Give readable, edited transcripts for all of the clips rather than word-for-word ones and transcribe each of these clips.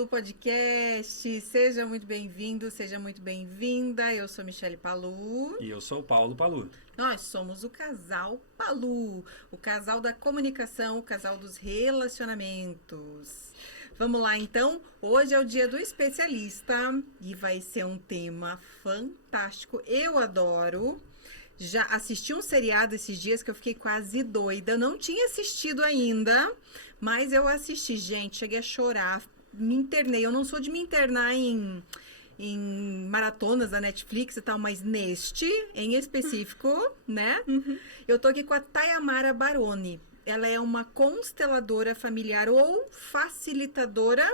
Palu Podcast, seja muito bem-vindo, seja muito bem-vinda. Eu sou Michele Palu. E eu sou o Paulo Palu. Nós somos o casal Palu, o casal da comunicação, o casal dos relacionamentos. Vamos lá, então. Hoje é o dia do especialista e vai ser um tema fantástico. Eu adoro. Já assisti um seriado esses dias que eu fiquei quase doida. Eu não tinha assistido ainda, mas eu assisti. Gente, cheguei a chorar, me internei. Eu não sou de me internar em maratonas da Netflix e tal, mas neste, em específico, né? Eu tô aqui com a Tayamara Baroni. Ela é uma consteladora familiar ou facilitadora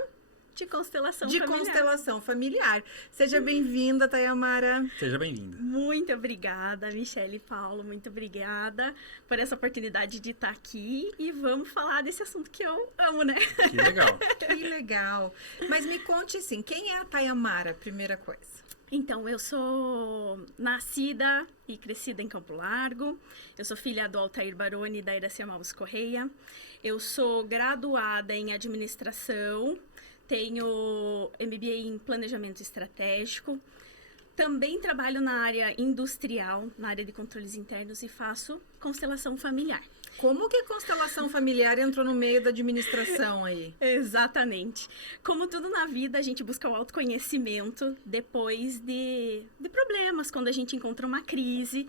de constelação familiar. Seja bem-vinda, Tayamara. Seja bem-vinda. Muito obrigada, Michele e Paulo. Muito obrigada por essa oportunidade de estar aqui. E vamos falar desse assunto que eu amo, né? Que legal. Que legal. Mas me conte, assim, quem é a Tayamara, primeira coisa? Então, eu sou nascida e crescida em Campo Largo. Eu sou filha do Altair Baroni e da Iracema Alves Correia. Eu sou graduada em administração. Tenho MBA em planejamento estratégico. Também trabalho na área industrial, na área de controles internos e faço constelação familiar. Como que a constelação familiar entrou no meio da administração aí? Exatamente. Como tudo na vida, a gente busca o autoconhecimento depois de problemas, quando a gente encontra uma crise.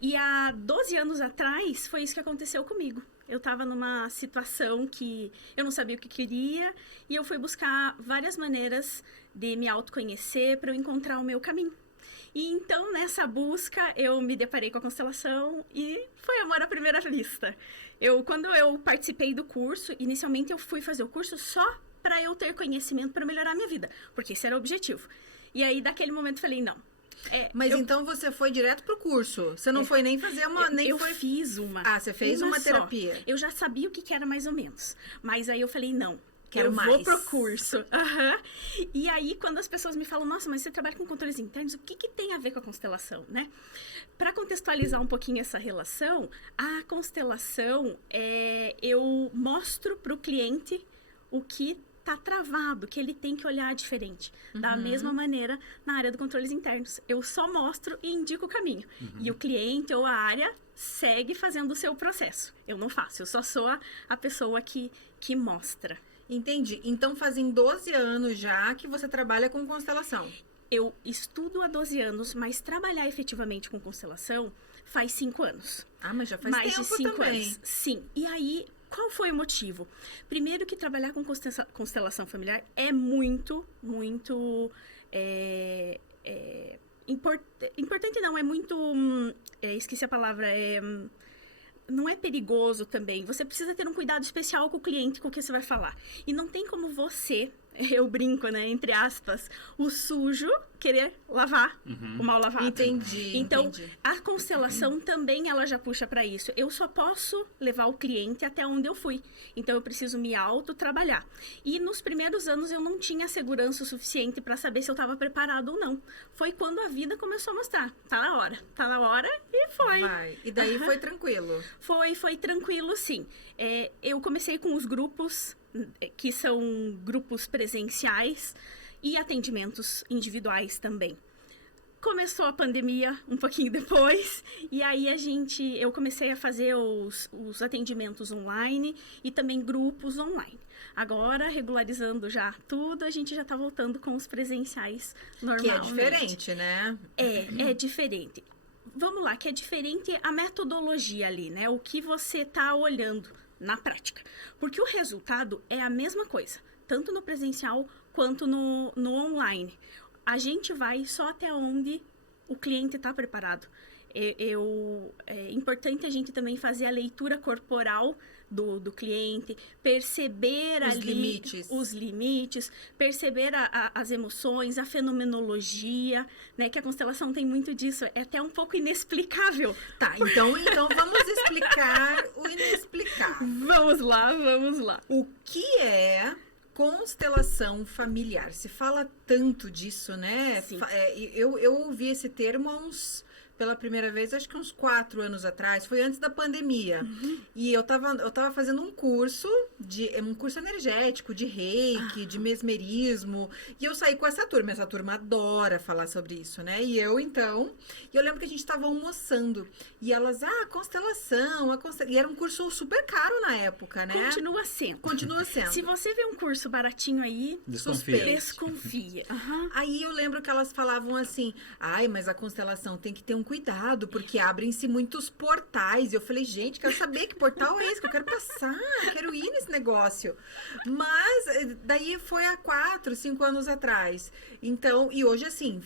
E há 12 anos atrás, foi isso que aconteceu comigo. Eu estava numa situação que eu não sabia o que queria e eu fui buscar várias maneiras de me autoconhecer para eu encontrar o meu caminho. E então, nessa busca, eu me deparei com a constelação e foi amor à primeira vista. Quando eu participei do curso, inicialmente eu fui fazer o curso só para eu ter conhecimento para melhorar a minha vida, porque esse era o objetivo. E aí, daquele momento, eu falei, não. Mas então você foi direto pro curso? Você não foi nem fazer uma... Eu fiz uma. Ah, você fez uma terapia. Eu já sabia o que era mais ou menos. Mas aí eu falei, não. Quero mais. Vou pro curso. E aí, quando as pessoas me falam, nossa, mas você trabalha com controles internos, o que tem a ver com a constelação, né? Para contextualizar um pouquinho essa relação, a constelação, eu mostro pro cliente o que tá travado, que ele tem que olhar diferente. Da mesma maneira, na área de controles internos. Eu só mostro e indico o caminho. E o cliente ou a área segue fazendo o seu processo. Eu não faço, eu só sou a pessoa que mostra. Entendi. Então fazem 12 anos já que você trabalha com constelação. Eu estudo há 12 anos, mas trabalhar efetivamente com constelação faz 5 anos. Ah, mas já faz mais tempo de 5 também. anos. Sim. E aí, qual foi o motivo? Primeiro que trabalhar com constelação familiar é muito, muito... importante não, é muito... esqueci a palavra, não é perigoso também. Você precisa ter um cuidado especial com o cliente, com o que você vai falar. E não tem como você, eu brinco, né, entre aspas, o sujo querer lavar o mal lavado. Entendi. Então, a constelação também, ela já puxa para isso. Eu só posso levar o cliente até onde eu fui. Então, eu preciso me autotrabalhar. E nos primeiros anos, eu não tinha segurança o suficiente para saber se eu estava preparado ou não. Foi quando a vida começou a mostrar. Tá na hora e foi. Vai. E daí foi tranquilo? Foi tranquilo, sim. Eu comecei com os grupos, que são grupos presenciais, e atendimentos individuais também. Começou a pandemia um pouquinho depois, e aí eu comecei a fazer os atendimentos online e também grupos online. Agora, regularizando já tudo, a gente já tá voltando com os presenciais normalmente. Que é diferente, né? É diferente. Vamos lá, que é diferente a metodologia ali, né? O que você tá olhando na prática. Porque o resultado é a mesma coisa, tanto no presencial quanto no online. A gente vai só até onde o cliente está preparado. É importante a gente também fazer a leitura corporal do cliente, perceber os limites, perceber as emoções, a fenomenologia, né? Que a constelação tem muito disso, é até um pouco inexplicável. Tá, então vamos explicar o inexplicável. Vamos lá. O que é constelação familiar? Se fala tanto disso, né? Sim. Eu ouvi esse termo há uns pela primeira vez, acho que uns 4 anos atrás, foi antes da pandemia. E eu tava fazendo um curso energético, de reiki, de mesmerismo, e eu saí com essa turma adora falar sobre isso, né? E eu lembro que a gente tava almoçando, e elas, constelação, e era um curso super caro na época, né? Continua sendo. Continua sendo. Se você vê um curso baratinho aí, desconfia. Aí eu lembro que elas falavam assim, mas a constelação tem que ter um cuidado, porque abrem-se muitos portais. E eu falei, gente, quero saber que portal é esse que eu quero passar, quero ir nesse negócio. Mas daí foi há 4, 5 anos atrás. Então, e hoje assim,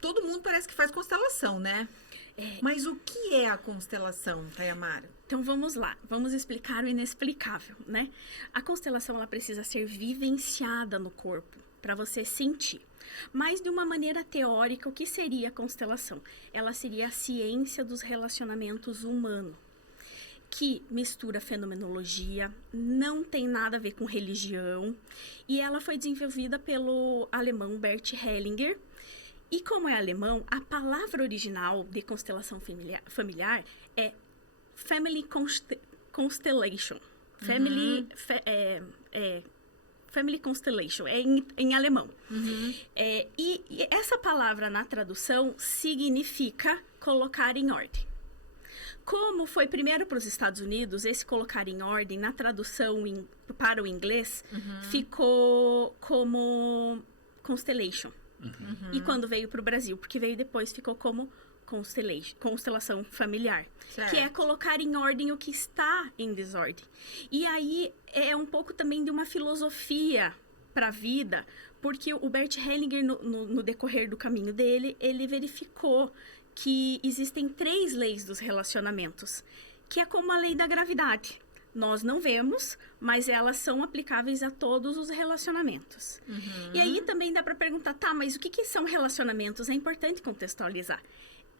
todo mundo parece que faz constelação, né? Mas o que é a constelação, Tayamara? Então vamos lá, vamos explicar o inexplicável, né? A constelação ela precisa ser vivenciada no corpo para você sentir. Mas de uma maneira teórica, o que seria a constelação? Ela seria a ciência dos relacionamentos humanos, que mistura fenomenologia, não tem nada a ver com religião, e ela foi desenvolvida pelo alemão Bert Hellinger. E como é alemão, a palavra original de constelação familiar é Family Constellation. Family Constellation, é em alemão. E essa palavra na tradução significa colocar em ordem. Como foi primeiro para os Estados Unidos, esse colocar em ordem, na tradução para o inglês, ficou como constellation. E quando veio para o Brasil, porque veio depois, ficou como constelação familiar. Certo. Que é colocar em ordem o que está em desordem. E aí é um pouco também de uma filosofia para a vida, porque o Bert Hellinger, no decorrer do caminho dele, ele verificou que existem 3 leis dos relacionamentos, que é como a lei da gravidade. Nós não vemos, mas elas são aplicáveis a todos os relacionamentos. E aí também dá para perguntar, mas o que são relacionamentos? É importante contextualizar.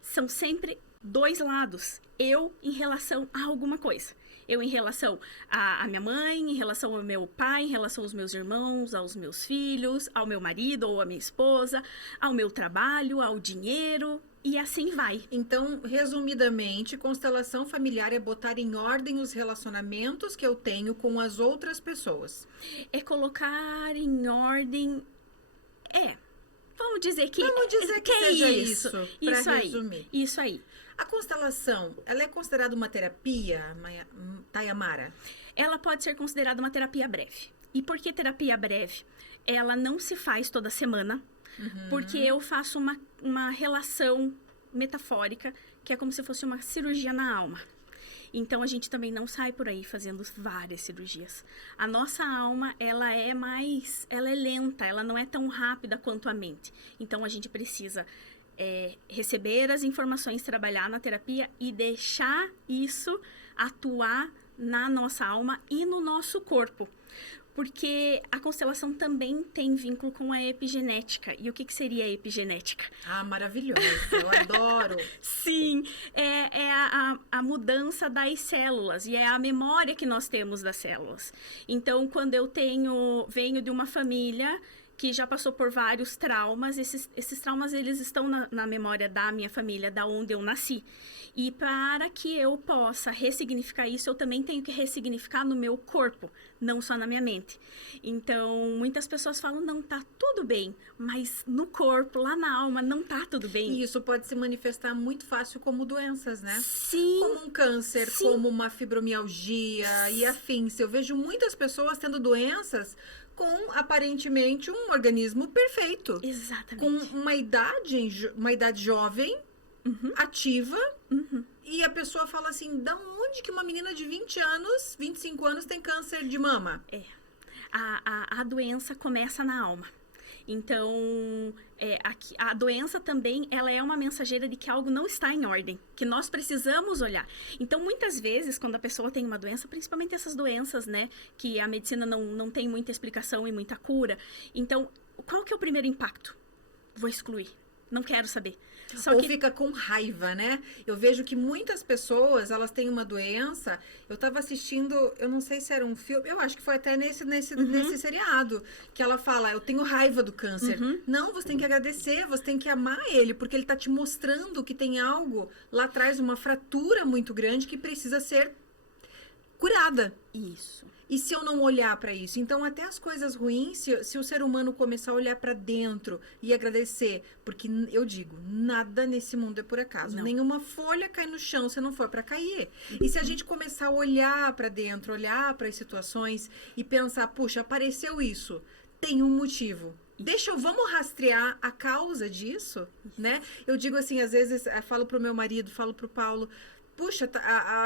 São sempre 2 lados. Eu em relação a alguma coisa. Eu em relação à minha mãe, em relação ao meu pai, em relação aos meus irmãos, aos meus filhos, ao meu marido ou à minha esposa, ao meu trabalho, ao dinheiro, e assim vai. Então, resumidamente, constelação familiar é botar em ordem os relacionamentos que eu tenho com as outras pessoas. É colocar em ordem... Vamos dizer que seja isso para resumir. Isso aí. A constelação, ela é considerada uma terapia, Tayamara? Ela pode ser considerada uma terapia breve. E por que terapia breve? Ela não se faz toda semana, porque eu faço uma relação metafórica, que é como se fosse uma cirurgia na alma. Então, a gente também não sai por aí fazendo várias cirurgias. A nossa alma, ela é lenta, ela não é tão rápida quanto a mente. Então, a gente precisa receber as informações, trabalhar na terapia e deixar isso atuar na nossa alma e no nosso corpo. Porque a constelação também tem vínculo com a epigenética. E o que seria a epigenética? Maravilhoso, eu adoro. Sim, é a mudança das células e é a memória que nós temos das células. Então, quando eu venho de uma família que já passou por vários traumas, esses traumas eles estão na memória da minha família, da onde eu nasci. E para que eu possa ressignificar isso, eu também tenho que ressignificar no meu corpo, não só na minha mente. Então, muitas pessoas falam, não, tá tudo bem, mas no corpo, lá na alma, não tá tudo bem. E isso pode se manifestar muito fácil como doenças, né? Sim. Como um câncer, sim, como uma fibromialgia e afins. Eu vejo muitas pessoas tendo doenças com, aparentemente, um organismo perfeito. Exatamente. Com uma idade jovem, ativa, e a pessoa fala assim, da onde que uma menina de 20 anos, 25 anos tem câncer de mama? A doença começa na alma. Então, a doença também, ela é uma mensageira de que algo não está em ordem, que nós precisamos olhar. Então, muitas vezes, quando a pessoa tem uma doença, principalmente essas doenças, né, que a medicina não tem muita explicação e muita cura. Então, qual que é o primeiro impacto? Vou excluir. não quero saber. Só Ou que fica com raiva, né? Eu vejo que muitas pessoas, elas têm uma doença. Eu tava assistindo, eu não sei se era um filme, eu acho que foi até nesse seriado, que ela fala, eu tenho raiva do câncer. Não, você tem que agradecer, você tem que amar ele, porque ele tá te mostrando que tem algo lá atrás, uma fratura muito grande que precisa ser curada. isso. E se eu não olhar para isso? Então, até as coisas ruins, se o ser humano começar a olhar para dentro e agradecer, porque eu digo, nada nesse mundo é por acaso. Não. Nenhuma folha cai no chão se não for para cair. E se a gente começar a olhar para dentro, olhar para as situações e pensar, puxa, apareceu isso, tem um motivo. Vamos rastrear a causa disso, né? Eu digo assim, às vezes, falo pro meu marido, falo pro Paulo, puxa,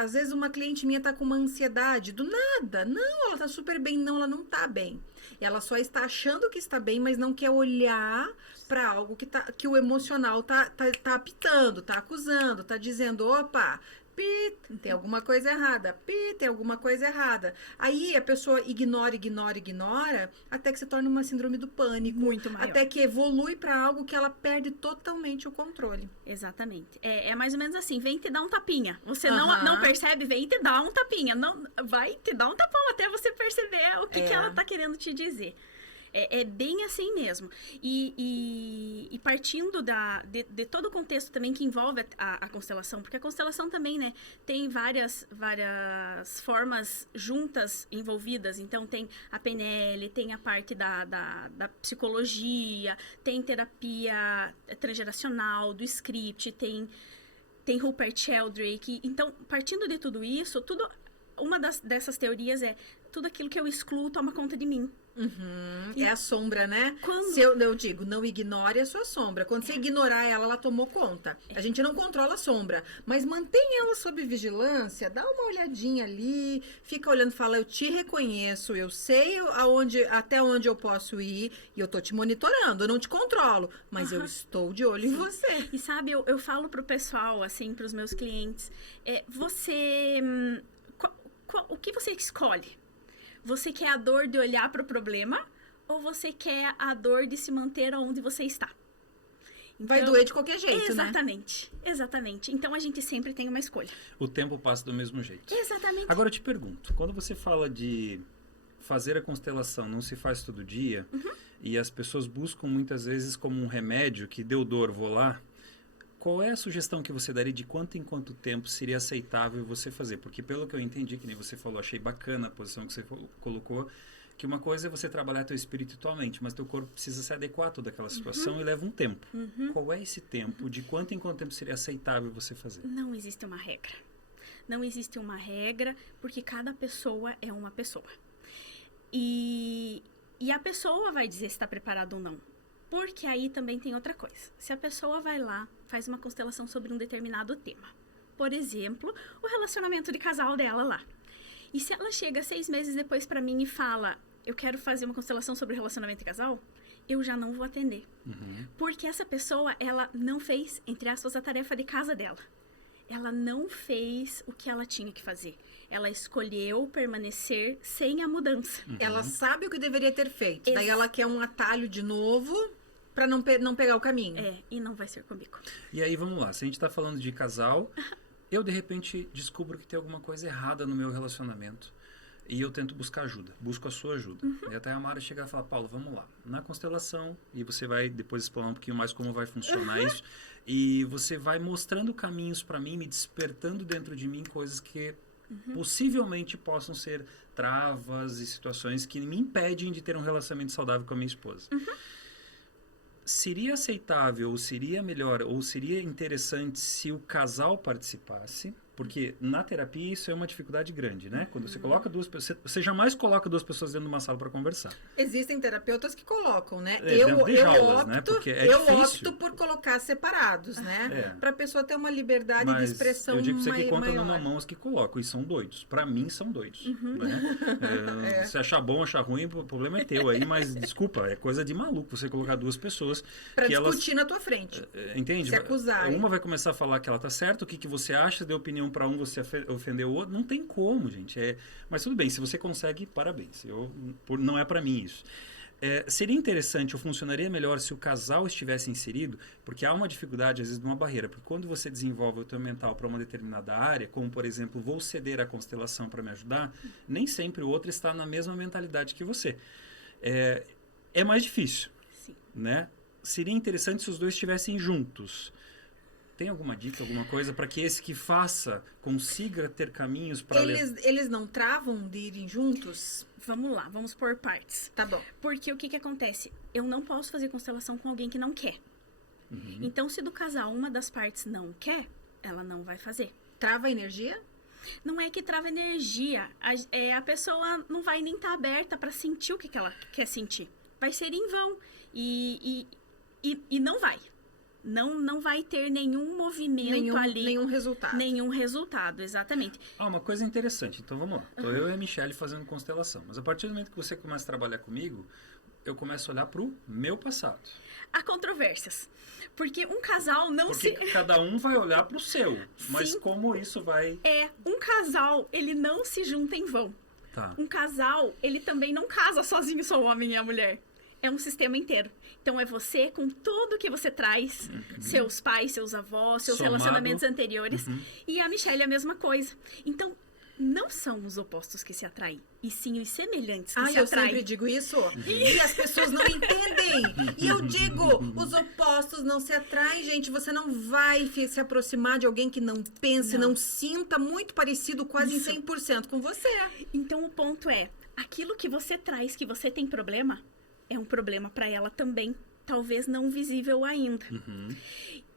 às vezes uma cliente minha tá com uma ansiedade, do nada. Não, ela tá super bem. Não, ela não tá bem. Ela só está achando que está bem, mas não quer olhar para algo que o emocional tá apitando, tá acusando, tá dizendo, opa, tem alguma coisa errada, tem alguma coisa errada. Aí a pessoa ignora, até que se torna uma síndrome do pânico. Muito maior. Até que evolui para algo que ela perde totalmente o controle. Exatamente. É mais ou menos assim, vem te dar um tapinha. Você não percebe, vem te dar um tapinha. Não, vai te dar um tapão até você perceber o que ela tá querendo te dizer. É bem assim mesmo. E partindo de todo o contexto também que envolve a constelação, porque a constelação também, né, tem várias formas juntas envolvidas. Então, tem a PNL, tem a parte da psicologia, tem terapia transgeracional, do script, tem Rupert Sheldrake. Então, partindo de tudo isso, uma dessas teorias é tudo aquilo que eu excluo toma conta de mim. É a sombra, né? Quando... Se eu digo, não ignore a sua sombra. Quando você ignorar ela tomou conta. A gente não controla a sombra, mas mantém ela sob vigilância, dá uma olhadinha ali, fica olhando, fala, eu te reconheço, eu sei até onde eu posso ir e eu tô te monitorando, eu não te controlo, mas eu estou de olho em você. E sabe, eu falo pro pessoal, assim, pros meus clientes, o que você escolhe? Você quer a dor de olhar para o problema ou você quer a dor de se manter onde você está? Então, vai doer de qualquer jeito, exatamente, né? Exatamente. Então, a gente sempre tem uma escolha. O tempo passa do mesmo jeito. Exatamente. Agora, eu te pergunto, quando você fala de fazer a constelação, não se faz todo dia, e as pessoas buscam muitas vezes como um remédio, que deu dor, vou lá, qual é a sugestão que você daria de quanto em quanto tempo seria aceitável você fazer? Porque pelo que eu entendi, que nem você falou, achei bacana a posição que você colocou, que uma coisa é você trabalhar teu espírito e tua mente, mas teu corpo precisa se adequar a toda aquela situação e leva um tempo. Qual é esse tempo? De quanto em quanto tempo seria aceitável você fazer? Não existe uma regra. Não existe uma regra, porque cada pessoa é uma pessoa. E a pessoa vai dizer se está preparada ou não. Porque aí também tem outra coisa. Se a pessoa vai lá, faz uma constelação sobre um determinado tema. Por exemplo, o relacionamento de casal dela lá. E se ela chega 6 meses depois pra mim e fala, eu quero fazer uma constelação sobre relacionamento de casal, eu já não vou atender. Porque essa pessoa, ela não fez, entre aspas, a tarefa de casa dela. Ela não fez o que ela tinha que fazer. Ela escolheu permanecer sem a mudança. Ela sabe o que deveria ter feito. Daí ela quer um atalho de novo pra não pegar o caminho. E não vai ser comigo. E aí, vamos lá. Se a gente tá falando de casal, eu, de repente, descubro que tem alguma coisa errada no meu relacionamento. E eu tento buscar ajuda. Busco a sua ajuda. E até a Mara chegar e falar, Paulo, vamos lá. Na constelação, e você vai depois explanar um pouquinho mais como vai funcionar isso. E você vai mostrando caminhos pra mim, me despertando dentro de mim coisas que possivelmente possam ser travas e situações que me impedem de ter um relacionamento saudável com a minha esposa. Seria aceitável, ou seria melhor, ou seria interessante se o casal participasse? Porque na terapia isso é uma dificuldade grande, né? Quando você coloca duas pessoas... Você jamais coloca duas pessoas dentro de uma sala para conversar. Existem terapeutas que colocam, né? Dentro de jaulas, né? Porque é eu difícil. opto por colocar separados, né? Para a pessoa ter uma liberdade Mas de expressão eu digo que maior. você que conta numa mão os que colocam, e são doidos. Para mim, são doidos. Né? Se achar bom, achar ruim, o problema é teu aí, mas desculpa, é coisa de maluco você colocar duas pessoas... Para discutir na tua frente. Entende? Se acusar. Uma vai começar a falar que ela tá certa, o que você acha, deu opinião para um, você ofendeu o outro, não tem como, gente. Mas tudo bem, se você consegue, parabéns. Não é para mim isso. Seria interessante ou funcionaria melhor se o casal estivesse inserido, porque há uma dificuldade, às vezes, de uma barreira. Porque quando você desenvolve o teu mental para uma determinada área, como, por exemplo, vou ceder à constelação para me ajudar, nem sempre o outro está na mesma mentalidade que você. É mais difícil, Sim. né? Seria interessante se os dois estivessem juntos. Tem alguma dica, alguma coisa para que esse que faça consiga ter caminhos para Eles não travam de irem juntos? Vamos lá, vamos por partes. Tá bom. Porque o que acontece? Eu não posso fazer constelação com alguém que não quer. Então, se do casal uma das partes não quer, ela não vai fazer. Trava a energia? Não é que trava energia. A pessoa não vai nem estar aberta para sentir o que ela quer sentir. Vai ser em vão. E não vai. Não vai ter nenhum movimento ali. Nenhum resultado. Nenhum resultado, exatamente. Uma coisa interessante. Então, vamos lá. Estou eu e a Michelle fazendo constelação. Mas a partir do momento que você começa a trabalhar comigo, eu começo a olhar para o meu passado. Há controvérsias. Porque um casal não Porque cada um vai olhar para o seu. Mas Sim. como isso vai... Um casal, ele não se junta em vão. Tá. Um casal, ele também não casa sozinho, só o homem e a mulher. É um sistema inteiro. Então, é você com tudo que você traz, seus pais, seus avós, seus Somado. relacionamentos anteriores. E a Michelle é a mesma coisa. Então, não são os opostos que se atraem, e sim os semelhantes que se eu atraem. sempre digo isso. E as pessoas não entendem. E eu digo, os opostos não se atraem, gente. Você não vai se aproximar de alguém que não pense, não sinta muito parecido, quase Isso. em 100% com você. Então, o ponto é, aquilo que você traz, que você tem problema, é um problema para ela também, talvez não visível ainda.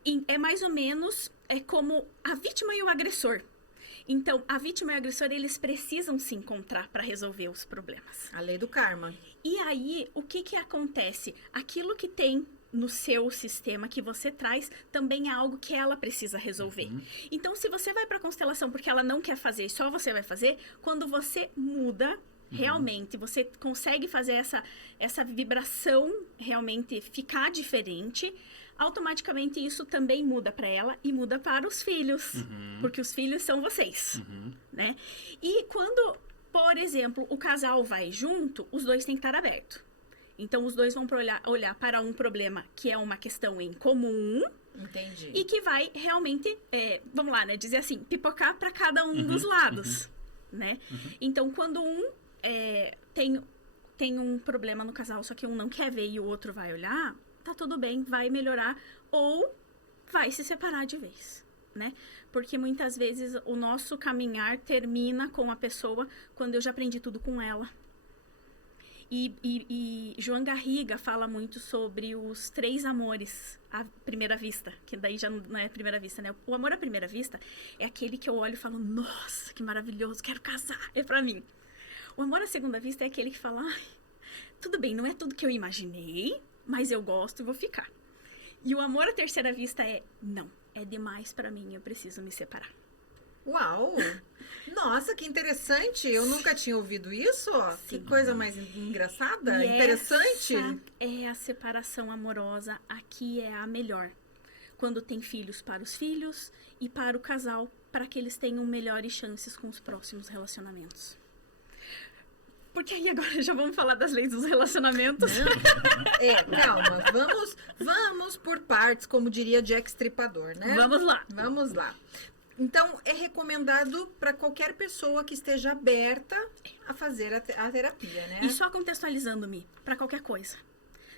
E é mais ou menos como a vítima e o agressor. Então, a vítima e o agressor, eles precisam se encontrar para resolver os problemas. A lei do karma. E aí, o que acontece? Aquilo que tem no seu sistema que você traz também é algo que ela precisa resolver. Então, se você vai para a constelação porque ela não quer fazer e só você vai fazer, quando você muda, realmente, você consegue fazer essa vibração realmente ficar diferente, automaticamente isso também muda para ela e muda para os filhos, porque os filhos são vocês, né? E quando, por exemplo, o casal vai junto, os dois têm que estar abertos. Então, os dois vão olhar para um problema que é uma questão em comum. Entendi. E que vai realmente, vamos lá, né? Dizer assim, pipocar para cada um dos lados, né? Então, quando um tem um problema no casal, só que um não quer ver e o outro vai olhar, tá tudo bem, vai melhorar ou vai se separar de vez, né? Porque muitas vezes o nosso caminhar termina com a pessoa quando eu já aprendi tudo com ela. E João Garriga fala muito sobre os 3 amores à primeira vista, que daí já não é a primeira vista, né? O amor à primeira vista é aquele que eu olho e falo, nossa, que maravilhoso, quero casar, é pra mim. O amor à segunda vista é aquele que fala, tudo bem, não é tudo que eu imaginei, mas eu gosto e vou ficar. E o amor à terceira vista não, é demais pra mim, eu preciso me separar. Uau! Nossa, que interessante! Eu nunca tinha ouvido isso. Que coisa mais engraçada, interessante. Essa é a separação amorosa, aqui é a melhor. Quando tem filhos para os filhos e para o casal, para que eles tenham melhores chances com os próximos relacionamentos. Porque aí agora já vamos falar das leis dos relacionamentos. Calma, vamos por partes, como diria Jack Stripador, né? Vamos lá. Vamos lá. Então, é recomendado para qualquer pessoa que esteja aberta a fazer a terapia, né? E só contextualizando-me, para qualquer coisa.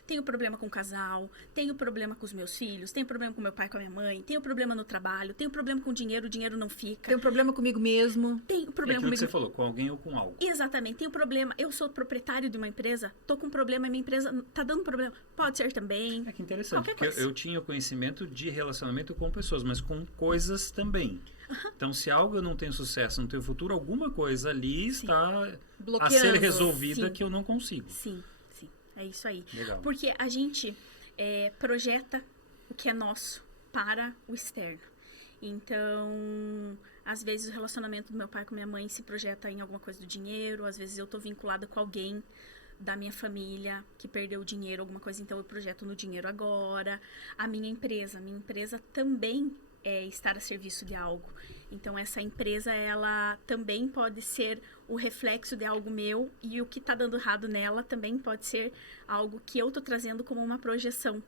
Tenho problema com o casal, tenho problema com os meus filhos, tenho problema com meu pai, com a minha mãe, tenho problema no trabalho, tenho problema com o dinheiro não fica. Tenho problema comigo mesmo. Tenho problema aquilo comigo. que você falou, com alguém ou com algo. Exatamente, tenho problema. Eu sou proprietário de uma empresa, tô com problema e minha empresa tá dando problema. Pode ser também. Que interessante, Qualquer porque coisa. eu tinha o conhecimento de relacionamento com pessoas, mas com coisas também. Então, se algo eu não tenho sucesso, não tenho futuro, alguma coisa ali está Bloqueando. a ser resolvida Sim. que eu não consigo. Sim, é isso aí. Legal. Porque a gente projeta o que é nosso para o externo. Então, às vezes o relacionamento do meu pai com minha mãe se projeta em alguma coisa do dinheiro, às vezes eu tô vinculada com alguém da minha família que perdeu o dinheiro, alguma coisa, então eu projeto no dinheiro agora. A minha empresa também é estar a serviço de algo. Então, essa empresa, ela também pode ser o reflexo de algo meu, e o que está dando errado nela também pode ser algo que eu estou trazendo como uma projeção.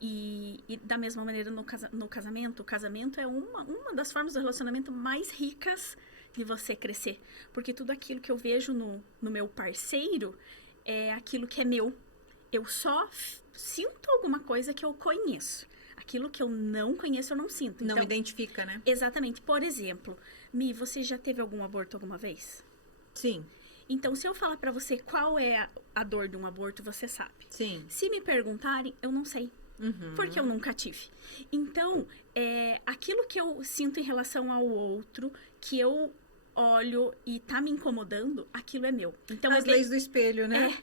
E da mesma maneira no casamento, o casamento é uma das formas do relacionamento mais ricas de você crescer. Porque tudo aquilo que eu vejo no meu parceiro é aquilo que é meu. Eu só sinto alguma coisa que eu conheço. Aquilo que eu não conheço, eu não sinto. Não então, identifica, né? Exatamente. Por exemplo, Mi, você já teve algum aborto alguma vez? Sim. Então, se eu falar pra você qual é a dor de um aborto, você sabe. Sim. Se me perguntarem, eu não sei. Porque eu nunca tive. Então, aquilo que eu sinto em relação ao outro, que eu olho e tá me incomodando, aquilo é meu. Então, As leis do espelho, né?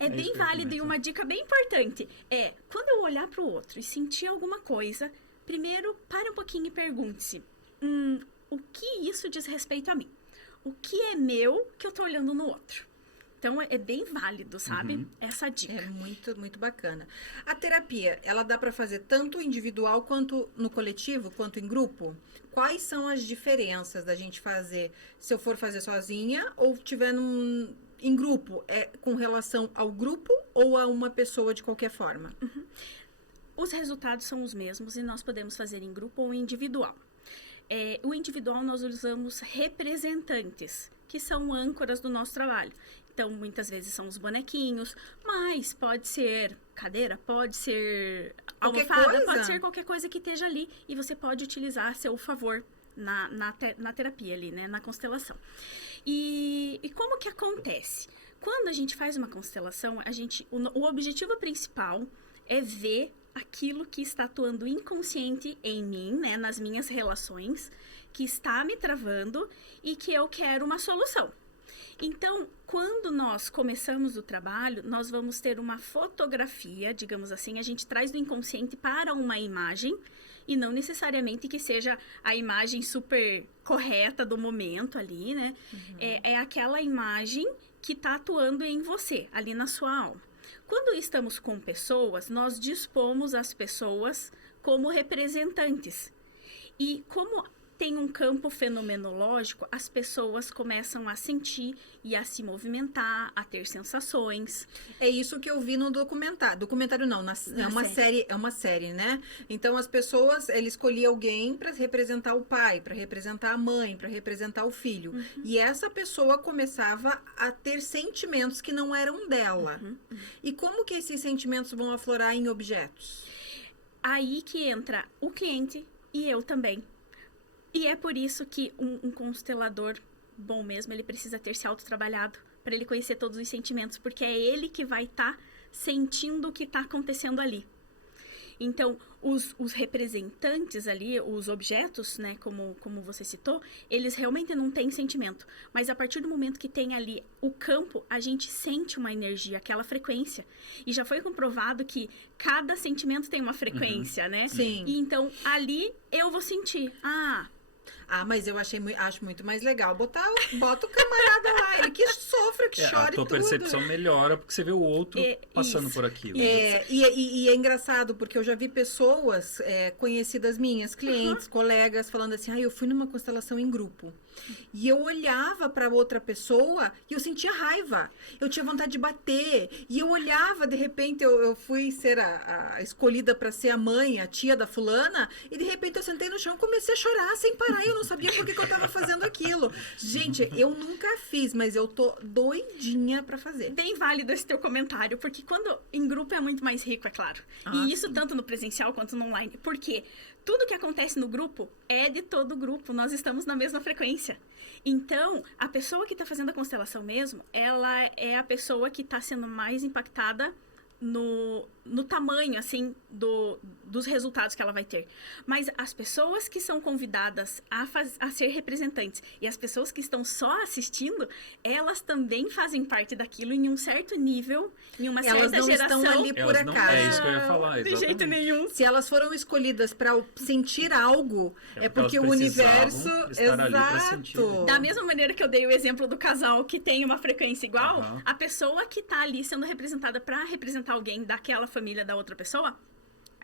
É bem válido, e uma dica bem importante é, quando eu olhar pro outro e sentir alguma coisa, primeiro, pare um pouquinho e pergunte-se, o que isso diz respeito a mim? O que é meu que eu tô olhando no outro? Então, é bem válido, sabe? Essa dica. É muito, muito bacana. A terapia, ela dá para fazer tanto individual quanto no coletivo, quanto em grupo? Quais são as diferenças da gente fazer, se eu for fazer sozinha ou tiver em grupo? É com relação ao grupo ou a uma pessoa de qualquer forma? Os resultados são os mesmos e nós podemos fazer em grupo ou individual. O individual nós usamos representantes, que são âncoras do nosso trabalho. Então, muitas vezes são os bonequinhos, mas pode ser cadeira, pode ser almofada, pode ser qualquer coisa que esteja ali. E você pode utilizar a seu favor na terapia ali, né? Na constelação. E como que acontece? Quando a gente faz uma constelação, o objetivo principal é ver aquilo que está atuando inconsciente em mim, né? Nas minhas relações, que está me travando e que eu quero uma solução. Então, quando nós começamos o trabalho, nós vamos ter uma fotografia, digamos assim, a gente traz do inconsciente para uma imagem, e não necessariamente que seja a imagem super correta do momento ali, né? É aquela imagem que está atuando em você, ali na sua alma. Quando estamos com pessoas, nós dispomos as pessoas como representantes. E como tem um campo fenomenológico, as pessoas começam a sentir e a se movimentar, a ter sensações. É isso que eu vi no documentário. Documentário não, é uma série, né? Então as pessoas, ele escolhia alguém para representar o pai, para representar a mãe, para representar o filho. E essa pessoa começava a ter sentimentos que não eram dela. E como que esses sentimentos vão aflorar em objetos? Aí que entra o cliente e eu também. E é por isso que um constelador bom mesmo, ele precisa ter se autotrabalhado para ele conhecer todos os sentimentos, porque é ele que vai estar sentindo o que está acontecendo ali. Então, os representantes ali, os objetos, né, como você citou, eles realmente não têm sentimento. Mas a partir do momento que tem ali o campo, a gente sente uma energia, aquela frequência. E já foi comprovado que cada sentimento tem uma frequência, né? Sim. E então, ali eu vou sentir, mas eu acho muito mais legal bota o camarada lá, ele que sofre, que chora e tudo. A tua percepção melhora porque você vê o outro passando por aquilo. E é engraçado, porque eu já vi pessoas conhecidas minhas, clientes, colegas, falando assim, eu fui numa constelação em grupo. E eu olhava para outra pessoa e eu sentia raiva. Eu tinha vontade de bater. E eu olhava, de repente, eu fui ser a escolhida para ser a mãe, a tia da fulana. E de repente eu sentei no chão e comecei a chorar sem parar. Eu não sabia por que eu tava fazendo aquilo. Gente, eu nunca fiz, mas eu tô doidinha para fazer. Bem válido esse teu comentário, porque quando em grupo é muito mais rico, é claro. E isso tanto no presencial quanto no online. Por quê? Tudo que acontece no grupo é de todo o grupo. Nós estamos na mesma frequência. Então, a pessoa que está fazendo a constelação mesmo, ela é a pessoa que está sendo mais impactada no tamanho, assim, dos resultados que ela vai ter. Mas as pessoas que são convidadas a ser representantes e as pessoas que estão só assistindo, elas também fazem parte daquilo em um certo nível, em uma certa geração. Elas não estão ali por acaso. É isso que eu ia falar, exatamente. De jeito nenhum. Se elas foram escolhidas para sentir algo, é porque o universo... Exato. Da mesma maneira que eu dei o exemplo do casal que tem uma frequência igual, a pessoa que está ali sendo representada para representar alguém daquela família da outra pessoa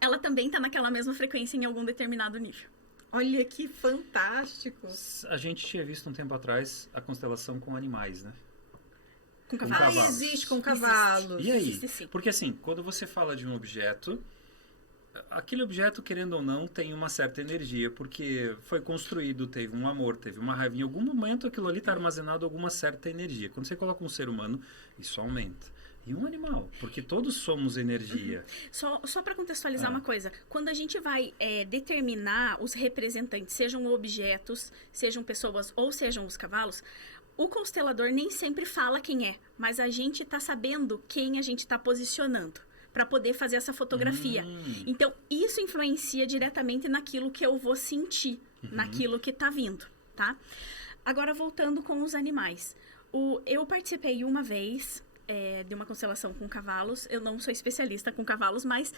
ela também tá naquela mesma frequência em algum determinado nível. Olha que fantástico. A gente tinha visto um tempo atrás a constelação com animais, né? Com Com cavalos. cavalos. Existe com cavalos. E aí? Existe, sim. Porque assim, quando você fala de um objeto, aquele objeto, querendo ou não, tem uma certa energia, porque foi construído, teve um amor, teve uma raiva. Em algum momento aquilo ali está armazenado alguma certa energia. Quando você coloca um ser humano, isso aumenta. E um animal, porque todos somos energia. Só para contextualizar uma coisa, quando a gente vai determinar os representantes, sejam objetos, sejam pessoas ou sejam os cavalos, o constelador nem sempre fala quem é, mas a gente está sabendo quem a gente está posicionando para poder fazer essa fotografia. Então, isso influencia diretamente naquilo que eu vou sentir, naquilo que está vindo, tá? Agora, voltando com os animais. Eu participei uma vez de uma constelação com cavalos. Eu não sou especialista com cavalos, mas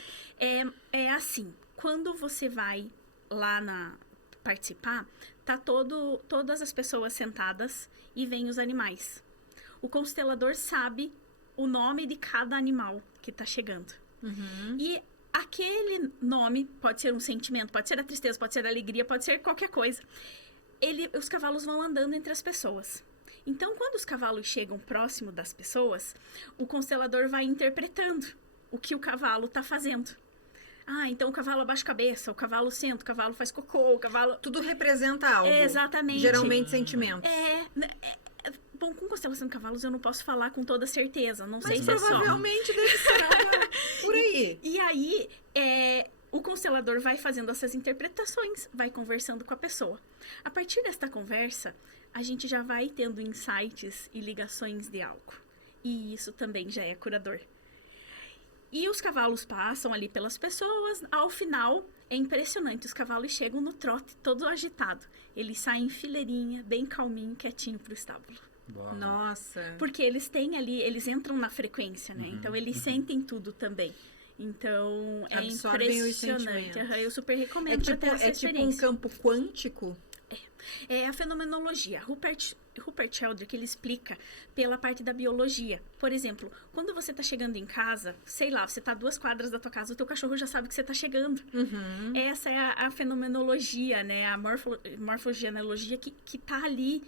é assim. Quando você vai lá participar, tá todas as pessoas sentadas e vêm os animais. O constelador sabe o nome de cada animal que tá chegando. E aquele nome pode ser um sentimento, pode ser a tristeza, pode ser a alegria, pode ser qualquer coisa. Os cavalos vão andando entre as pessoas. Então, quando os cavalos chegam próximo das pessoas, o constelador vai interpretando o que o cavalo está fazendo. Então o cavalo abaixa a cabeça, o cavalo senta, o cavalo faz cocô, o cavalo... Tudo representa algo. Exatamente. Geralmente sentimentos. Bom, com constelação de cavalos eu não posso falar com toda certeza, não sei Mas se é só. provavelmente deve ser algo por aí. E aí, o constelador vai fazendo essas interpretações, vai conversando com a pessoa. A partir desta conversa, a gente já vai tendo insights e ligações de algo. E isso também já é curador. E os cavalos passam ali pelas pessoas. Ao final, é impressionante. Os cavalos chegam no trote, todo agitado. Eles saem em fileirinha, bem calminho, quietinho pro estábulo. Uau. Nossa. Porque eles têm ali, eles entram na frequência, né? Então, eles sentem tudo também. Então, é Absorvem os impressionante. sentimentos. Eu super recomendo já ter essa tipo um experiência. campo quântico? É a fenomenologia. Rupert Sheldrake, ele explica pela parte da biologia. Por exemplo, quando você tá chegando em casa, sei lá, você tá a 2 quadras da tua casa, o teu cachorro já sabe que você tá chegando. Essa é a fenomenologia, né? A morfogenealogia que tá ali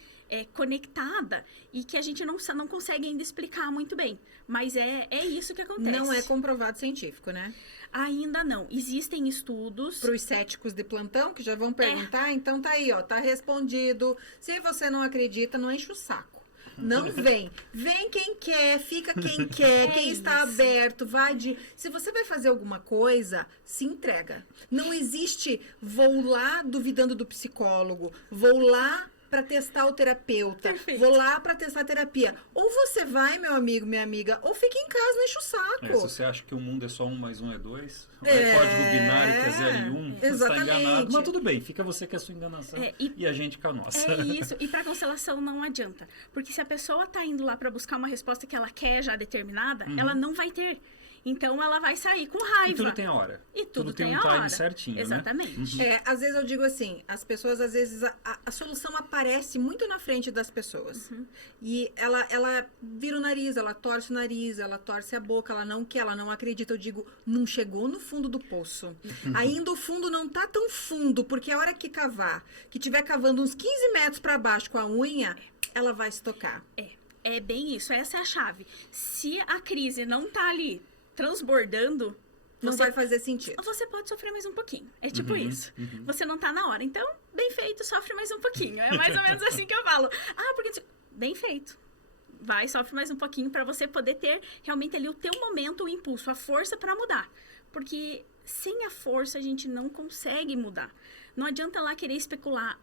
conectada e que a gente não consegue ainda explicar muito bem. Mas é isso que acontece. Não é comprovado científico, né? Ainda não. Existem estudos... Para os céticos de plantão, que já vão perguntar, então tá aí, ó, tá respondido. Se você não acredita, não enche o saco. Não vem. Vem quem quer, fica quem quer, quem está aberto, vai de... Se você vai fazer alguma coisa, se entrega. Não existe, vou lá duvidando do psicólogo, vou lá para testar o terapeuta, Perfeito. Vou lá para testar a terapia. Ou você vai, meu amigo, minha amiga, ou fica em casa, não enche o saco. Se você acha que o mundo é só 1 mais 1 é 2, o código binário que é 0 e 1, você está enganado. Mas tudo bem, fica você com a sua enganação e a gente com a nossa. É isso. E para constelação não adianta. Porque se a pessoa tá indo lá para buscar uma resposta que ela quer já determinada, ela não vai ter. Então, ela vai sair com raiva. E tudo tem a hora. E tudo tem tem um a time hora. certinho, Exatamente. né? Às vezes eu digo assim, as pessoas, às vezes, a solução aparece muito na frente das pessoas. E ela vira o nariz, ela torce o nariz, ela torce a boca, ela não quer, ela não acredita. Eu digo, não chegou no fundo do poço. Ainda o fundo não tá tão fundo, porque a hora que cavar, que tiver cavando uns 15 metros para baixo com a unha, ela vai se tocar. É bem isso. Essa é a chave. Se a crise não tá ali transbordando, Não vai fazer sentido. você pode sofrer mais um pouquinho. É tipo isso. Você não tá na hora. Então, bem feito, sofre mais um pouquinho. É mais ou menos assim que eu falo. Porque... Bem feito. Vai, sofre mais um pouquinho para você poder ter realmente ali o teu momento, o impulso, a força para mudar. Porque sem a força a gente não consegue mudar. Não adianta lá querer especular.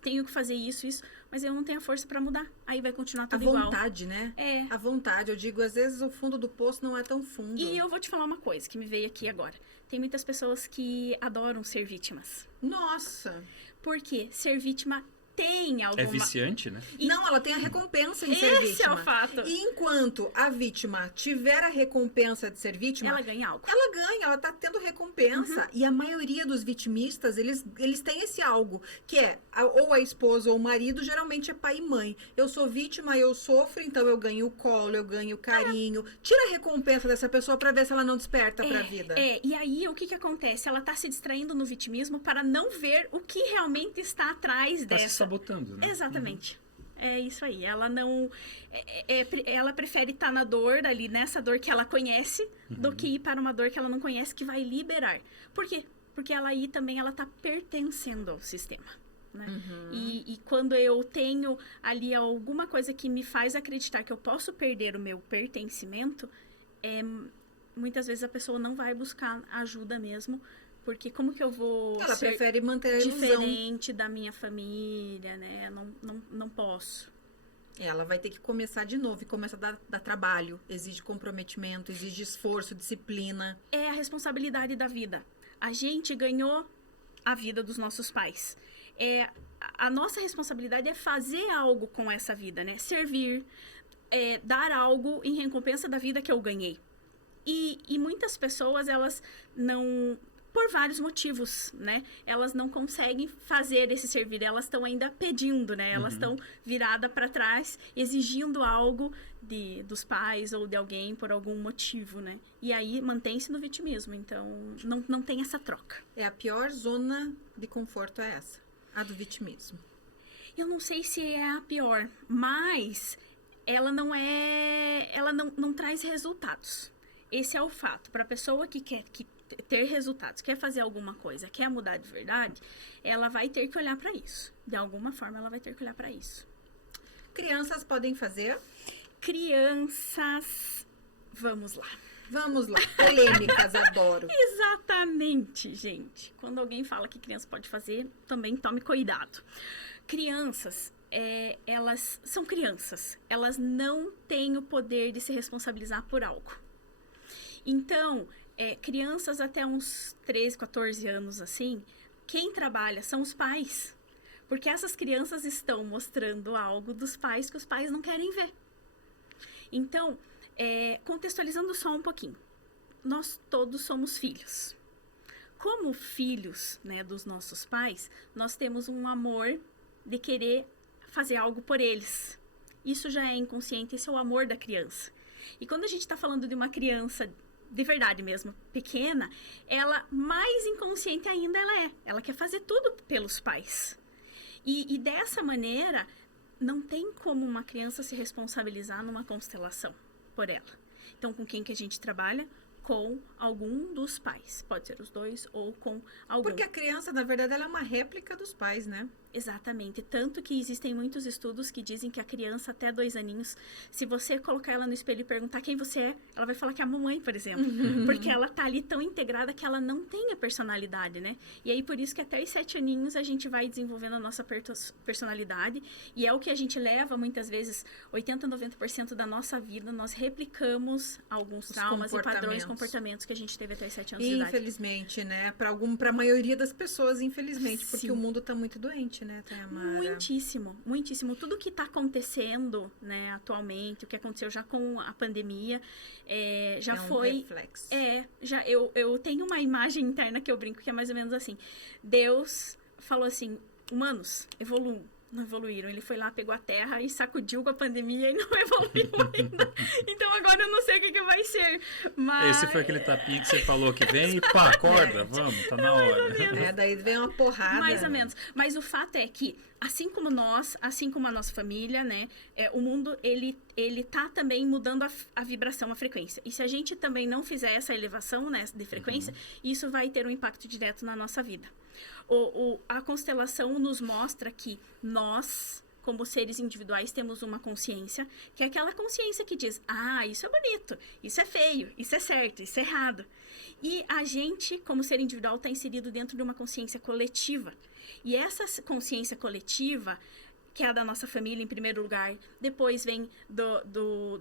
Tenho que fazer isso, mas eu não tenho a força para mudar. Aí vai continuar tudo igual. A vontade, né? A vontade. Eu digo, às vezes o fundo do poço não é tão fundo. E eu vou te falar uma coisa que me veio aqui agora. Tem muitas pessoas que adoram ser vítimas. Nossa! Porque ser vítima tem alguma... É viciante, né? Não, ela tem a recompensa em ser Esse vítima. é o fato. E enquanto a vítima tiver a recompensa de ser vítima, Ela ganha algo. ela ganha, ela tá tendo recompensa. E a maioria dos vitimistas, eles têm esse algo, que é ou a esposa ou o marido, geralmente é pai e mãe. Eu sou vítima, eu sofro, então eu ganho o colo, eu ganho o carinho. Tira a recompensa dessa pessoa pra ver se ela não desperta pra vida. E aí o que acontece? Ela tá se distraindo no vitimismo para não ver o que realmente está atrás Tá se dessa. sabotando, né? Exatamente. É isso aí. Ela não. Ela prefere estar na dor ali, nessa dor que ela conhece, do que ir para uma dor que ela não conhece, que vai liberar. Por quê? Porque ela aí também ela tá pertencendo ao sistema. Né? E quando eu tenho ali alguma coisa que me faz acreditar que eu posso perder o meu pertencimento, muitas vezes a pessoa não vai buscar ajuda mesmo. Porque como que eu vou Ela ser prefere manter a ilusão. diferente da minha família, né? Não posso. Ela vai ter que começar de novo e começa a dar trabalho. Exige comprometimento, exige esforço, disciplina. É a responsabilidade da vida. A gente ganhou a vida dos nossos pais. A nossa responsabilidade é fazer algo com essa vida, né? Servir, dar algo em recompensa da vida que eu ganhei. E muitas pessoas, elas não... Por vários motivos, né? Elas não conseguem fazer esse servir. Elas estão ainda pedindo, né? Elas estão viradas para trás, exigindo algo dos pais ou de alguém por algum motivo, né? E aí mantém-se no vitimismo. Então, não tem essa troca. A pior zona de conforto é essa, a do vitimismo. Eu não sei se é a pior, mas ela não traz resultados. Esse é o fato. Para a pessoa que quer ter resultados, quer fazer alguma coisa, quer mudar de verdade, ela vai ter que olhar para isso. De alguma forma, ela vai ter que olhar para isso. Crianças podem fazer? Crianças, vamos lá. Vamos lá, polêmicas, adoro. Exatamente, gente. Quando alguém fala que criança pode fazer, também tome cuidado. Crianças, elas são crianças. Elas não têm o poder de se responsabilizar por algo. Então, crianças até uns 13, 14 anos, assim, quem trabalha são os pais. Porque essas crianças estão mostrando algo dos pais que os pais não querem ver. Então, contextualizando só um pouquinho. Nós todos somos filhos. Como filhos, né, dos nossos pais, nós temos um amor de querer fazer algo por eles. Isso já é inconsciente, esse é o amor da criança. E quando a gente está falando de uma criança de verdade mesmo, pequena, ela mais inconsciente ainda ela é. Ela quer fazer tudo pelos pais. E dessa maneira, não tem como uma criança se responsabilizar numa constelação por ela. Então, com quem que a gente trabalha? Com algum dos pais. Pode ser os dois ou com algum. Porque a criança, na verdade, ela é uma réplica dos pais, né? Exatamente. Tanto que existem muitos estudos que dizem que a criança até 2 aninhos, se você colocar ela no espelho e perguntar quem você é, ela vai falar que é a mamãe, por exemplo. Porque ela tá ali tão integrada que ela não tem a personalidade, né? E aí, por isso que até os 7 aninhos a gente vai desenvolvendo a nossa personalidade. E é o que a gente leva, muitas vezes, 80%, 90% da nossa vida, nós replicamos alguns traumas e padrões, comportamentos que a gente teve até os 7 anos de idade. Infelizmente, né? Pra maioria das pessoas, infelizmente, porque o mundo tá muito doente, né, Tamara? Muitíssimo, muitíssimo. Tudo que está acontecendo, né, atualmente, o que aconteceu já com a pandemia, já foi... reflexo. Eu tenho uma imagem interna que eu brinco que é mais ou menos assim. Deus falou assim, humanos, evoluam. Não evoluíram. Ele foi lá, pegou a terra e sacudiu com a pandemia e não evoluiu ainda. Então agora eu não sei o que vai ser. Mas... Esse foi aquele tapinha que você falou que vem e pá, acorda, vamos, tá na hora. Daí vem uma porrada. Mais ou menos. Mas o fato é que, assim como nós, assim como a nossa família, né, o mundo, ele tá também mudando a vibração, a frequência. E se a gente também não fizer essa elevação, né, de frequência, isso vai ter um impacto direto na nossa vida. A constelação nos mostra que nós, como seres individuais, temos uma consciência, que é aquela consciência que diz, isso é bonito, isso é feio, isso é certo, isso é errado. E a gente, como ser individual, está inserido dentro de uma consciência coletiva. E essa consciência coletiva, que é a da nossa família em primeiro lugar, depois vem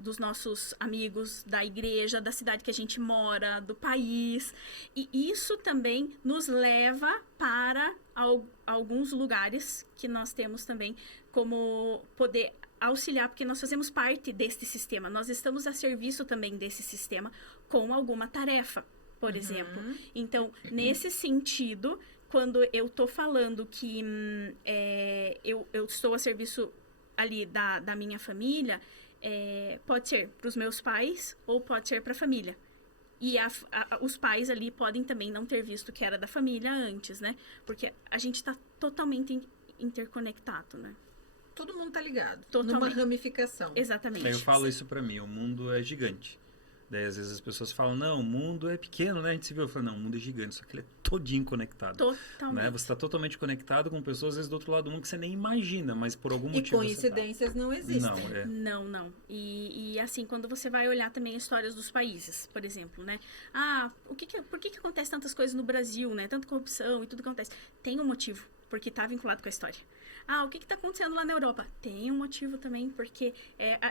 dos nossos amigos, da igreja, da cidade que a gente mora, do país. E isso também nos leva para alguns lugares que nós temos também como poder auxiliar, porque nós fazemos parte deste sistema. Nós estamos a serviço também desse sistema com alguma tarefa, por exemplo. Então, nesse sentido, quando eu estou falando que eu estou a serviço ali da minha família, pode ser para os meus pais ou pode ser para a família. E os pais ali podem também não ter visto que era da família antes, né? Porque a gente está totalmente interconectado, né? Todo mundo tá ligado. Totalmente. Numa ramificação. Exatamente. Eu falo isso pra mim, o mundo é gigante. Daí às vezes as pessoas falam, não, o mundo é pequeno, né? A gente se viu, eu falo, não, o mundo é gigante, só que ele é todinho conectado. Totalmente. Né? Você está totalmente conectado com pessoas, às vezes, do outro lado do mundo que você nem imagina, mas por algum E motivo coincidências não existem. Não. E assim, quando você vai olhar também histórias dos países, por exemplo, né? Por que acontece tantas coisas no Brasil, né? Tanta corrupção e tudo que acontece. Tem um motivo, porque está vinculado com a história. O que está acontecendo lá na Europa? Tem um motivo também, porque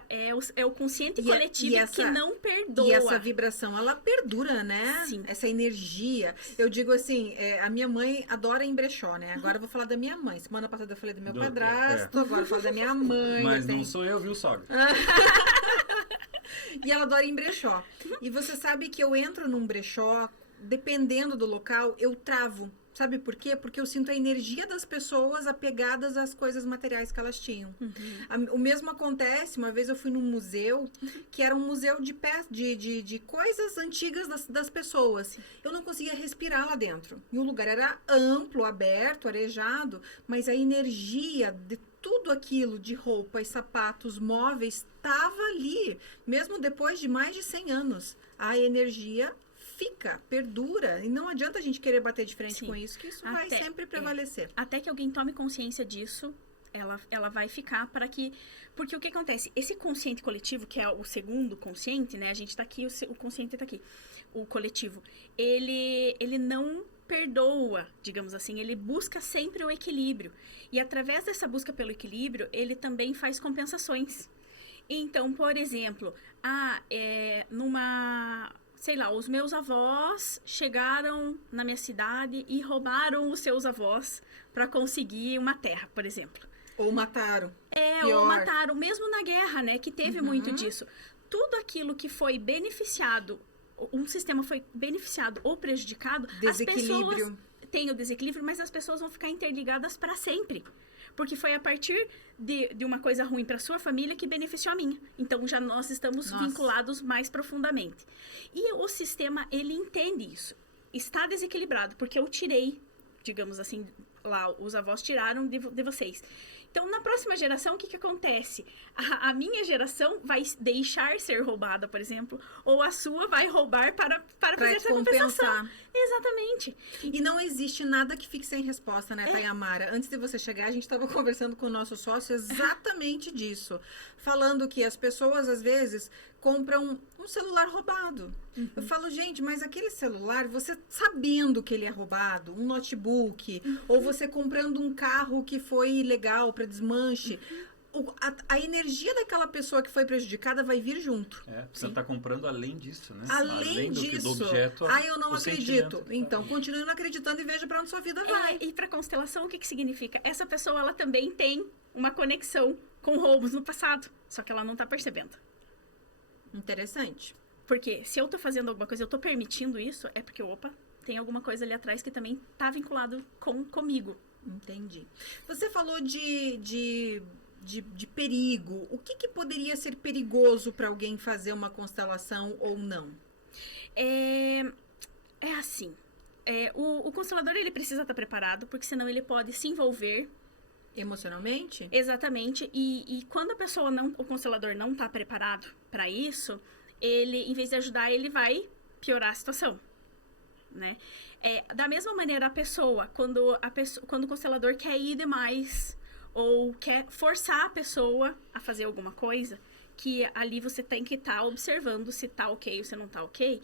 é o consciente coletivo que não perdoa. E essa vibração, ela perdura, né? Sim. Essa energia. Eu digo assim, a minha mãe adora ir em brechó, né? Agora eu vou falar da minha mãe. Semana passada eu falei do meu padrasto, agora eu falo da minha mãe. Mas não sou eu, viu, sogra? E ela adora ir em brechó. E você sabe que eu entro num brechó, dependendo do local, eu travo. Sabe por quê? Porque eu sinto a energia das pessoas apegadas às coisas materiais que elas tinham. O mesmo acontece, uma vez eu fui num museu, que era um museu de coisas antigas das pessoas. Eu não conseguia respirar lá dentro. E o lugar era amplo, aberto, arejado, mas a energia de tudo aquilo de roupas, sapatos, móveis, estava ali. Mesmo depois de mais de 100 anos. A energia fica, perdura, e não adianta a gente querer bater de frente com isso, que isso vai sempre prevalecer. Até que alguém tome consciência disso, ela vai ficar para que... Porque o que acontece? Esse consciente coletivo, que é o segundo consciente, né? A gente tá aqui, o consciente tá aqui. O coletivo, ele não perdoa, digamos assim, ele busca sempre o equilíbrio. E através dessa busca pelo equilíbrio, ele também faz compensações. Então, por exemplo, sei lá, os meus avós chegaram na minha cidade e roubaram os seus avós para conseguir uma terra, por exemplo. Ou mataram. Ou mataram, mesmo na guerra, né, que teve muito disso. Tudo aquilo que foi beneficiado, um sistema foi beneficiado ou prejudicado, as pessoas têm o desequilíbrio, mas as pessoas vão ficar interligadas para sempre. Porque foi a partir de uma coisa ruim para sua família que beneficiou a minha. Então, já nós estamos vinculados mais profundamente. E o sistema, ele entende isso. Está desequilibrado, porque eu tirei, digamos assim, lá, os avós tiraram de vocês. Então, na próxima geração, o que acontece? A minha geração vai deixar ser roubada, por exemplo, ou a sua vai roubar para fazer essa compensação. Exatamente. E não existe nada que fique sem resposta, né, Tayamara? Antes de você chegar, a gente estava conversando com o nosso sócio exatamente disso. Falando que as pessoas, às vezes, compram um celular roubado. Eu falo, gente, mas aquele celular, você sabendo que ele é roubado, um notebook, ou você comprando um carro que foi ilegal para desmanche, a energia daquela pessoa que foi prejudicada vai vir junto. Você está comprando além disso, né? Além disso. Do objeto, eu não acredito. Então, continue não acreditando e veja para onde sua vida vai. E para constelação, o que significa? Essa pessoa, ela também tem uma conexão com roubos no passado, só que ela não está percebendo. Interessante. Porque se eu tô fazendo alguma coisa, eu tô permitindo isso, é porque, tem alguma coisa ali atrás que também tá vinculado comigo. Entendi. Você falou de perigo. O que poderia ser perigoso para alguém fazer uma constelação ou não? É assim. O constelador, ele precisa estar preparado, porque senão ele pode se envolver emocionalmente? Exatamente. E quando o constelador não está preparado para isso, ele, em vez de ajudar, ele vai piorar a situação, né? Da mesma maneira, quando o constelador quer ir demais ou quer forçar a pessoa a fazer alguma coisa, que ali você tem que estar observando se tá ok ou se não tá ok,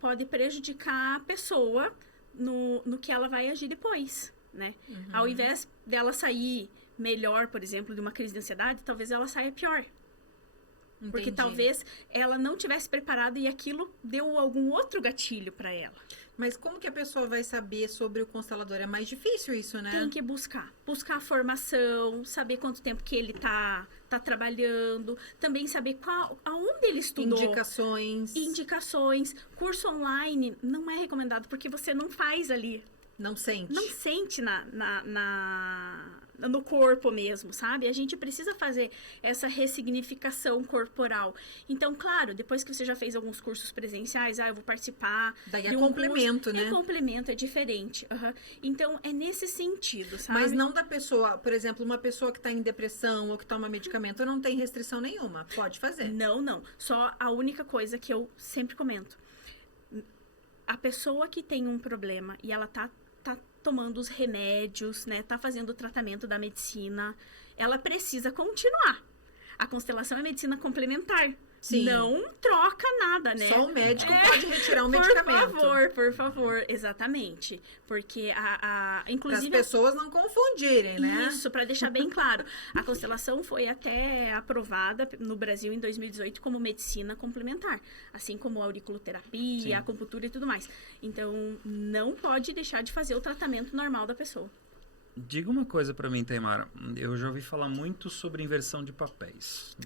pode prejudicar a pessoa no que ela vai agir depois, né? Ao invés dela sair melhor, por exemplo, de uma crise de ansiedade, talvez ela saia pior. Porque Entendi. talvez ela não tivesse preparada e aquilo deu algum outro gatilho para ela. Mas como que a pessoa vai saber sobre o constelador? É mais difícil isso, né? Tem que buscar. Buscar a formação, saber quanto tempo que ele tá trabalhando, também saber aonde ele estudou. Indicações. Indicações. Curso online não é recomendado, porque você não faz ali. Não sente. Não sente no corpo mesmo, sabe? A gente precisa fazer essa ressignificação corporal. Então, claro, depois que você já fez alguns cursos presenciais, eu vou participar. Daí é de um complemento, curso, né? É complemento, é diferente. Então, é nesse sentido, sabe? Mas não da pessoa, por exemplo, uma pessoa que está em depressão ou que toma medicamento não tem restrição nenhuma. Pode fazer. Não. Só a única coisa que eu sempre comento. A pessoa que tem um problema e ela tá tomando os remédios, né? Tá fazendo o tratamento da medicina. Ela precisa continuar. A constelação é medicina complementar. Sim. Não troca nada, né? Só o médico pode retirar o medicamento. Por favor. Exatamente. Porque Para as inclusive... pessoas não confundirem, né? Isso, para deixar bem claro. A constelação foi até aprovada no Brasil em 2018 como medicina complementar. Assim como a auriculoterapia, Sim. a acupuntura e tudo mais. Então, não pode deixar de fazer o tratamento normal da pessoa. Diga uma coisa para mim, Taimara. Eu já ouvi falar muito sobre inversão de papéis.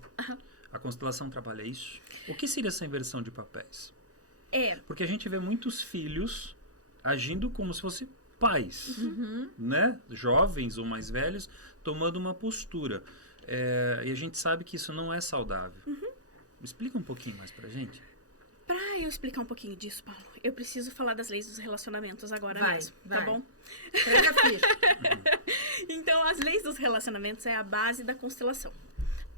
A constelação trabalha isso? O que seria essa inversão de papéis? Porque a gente vê muitos filhos agindo como se fossem pais, né? Jovens ou mais velhos, tomando uma postura. E a gente sabe que isso não é saudável. Explica um pouquinho mais pra gente. Pra eu explicar um pouquinho disso, Paulo, eu preciso falar das leis dos relacionamentos agora mesmo, tá vai. bom? Pega a ficha. Então, as leis dos relacionamentos é a base da constelação.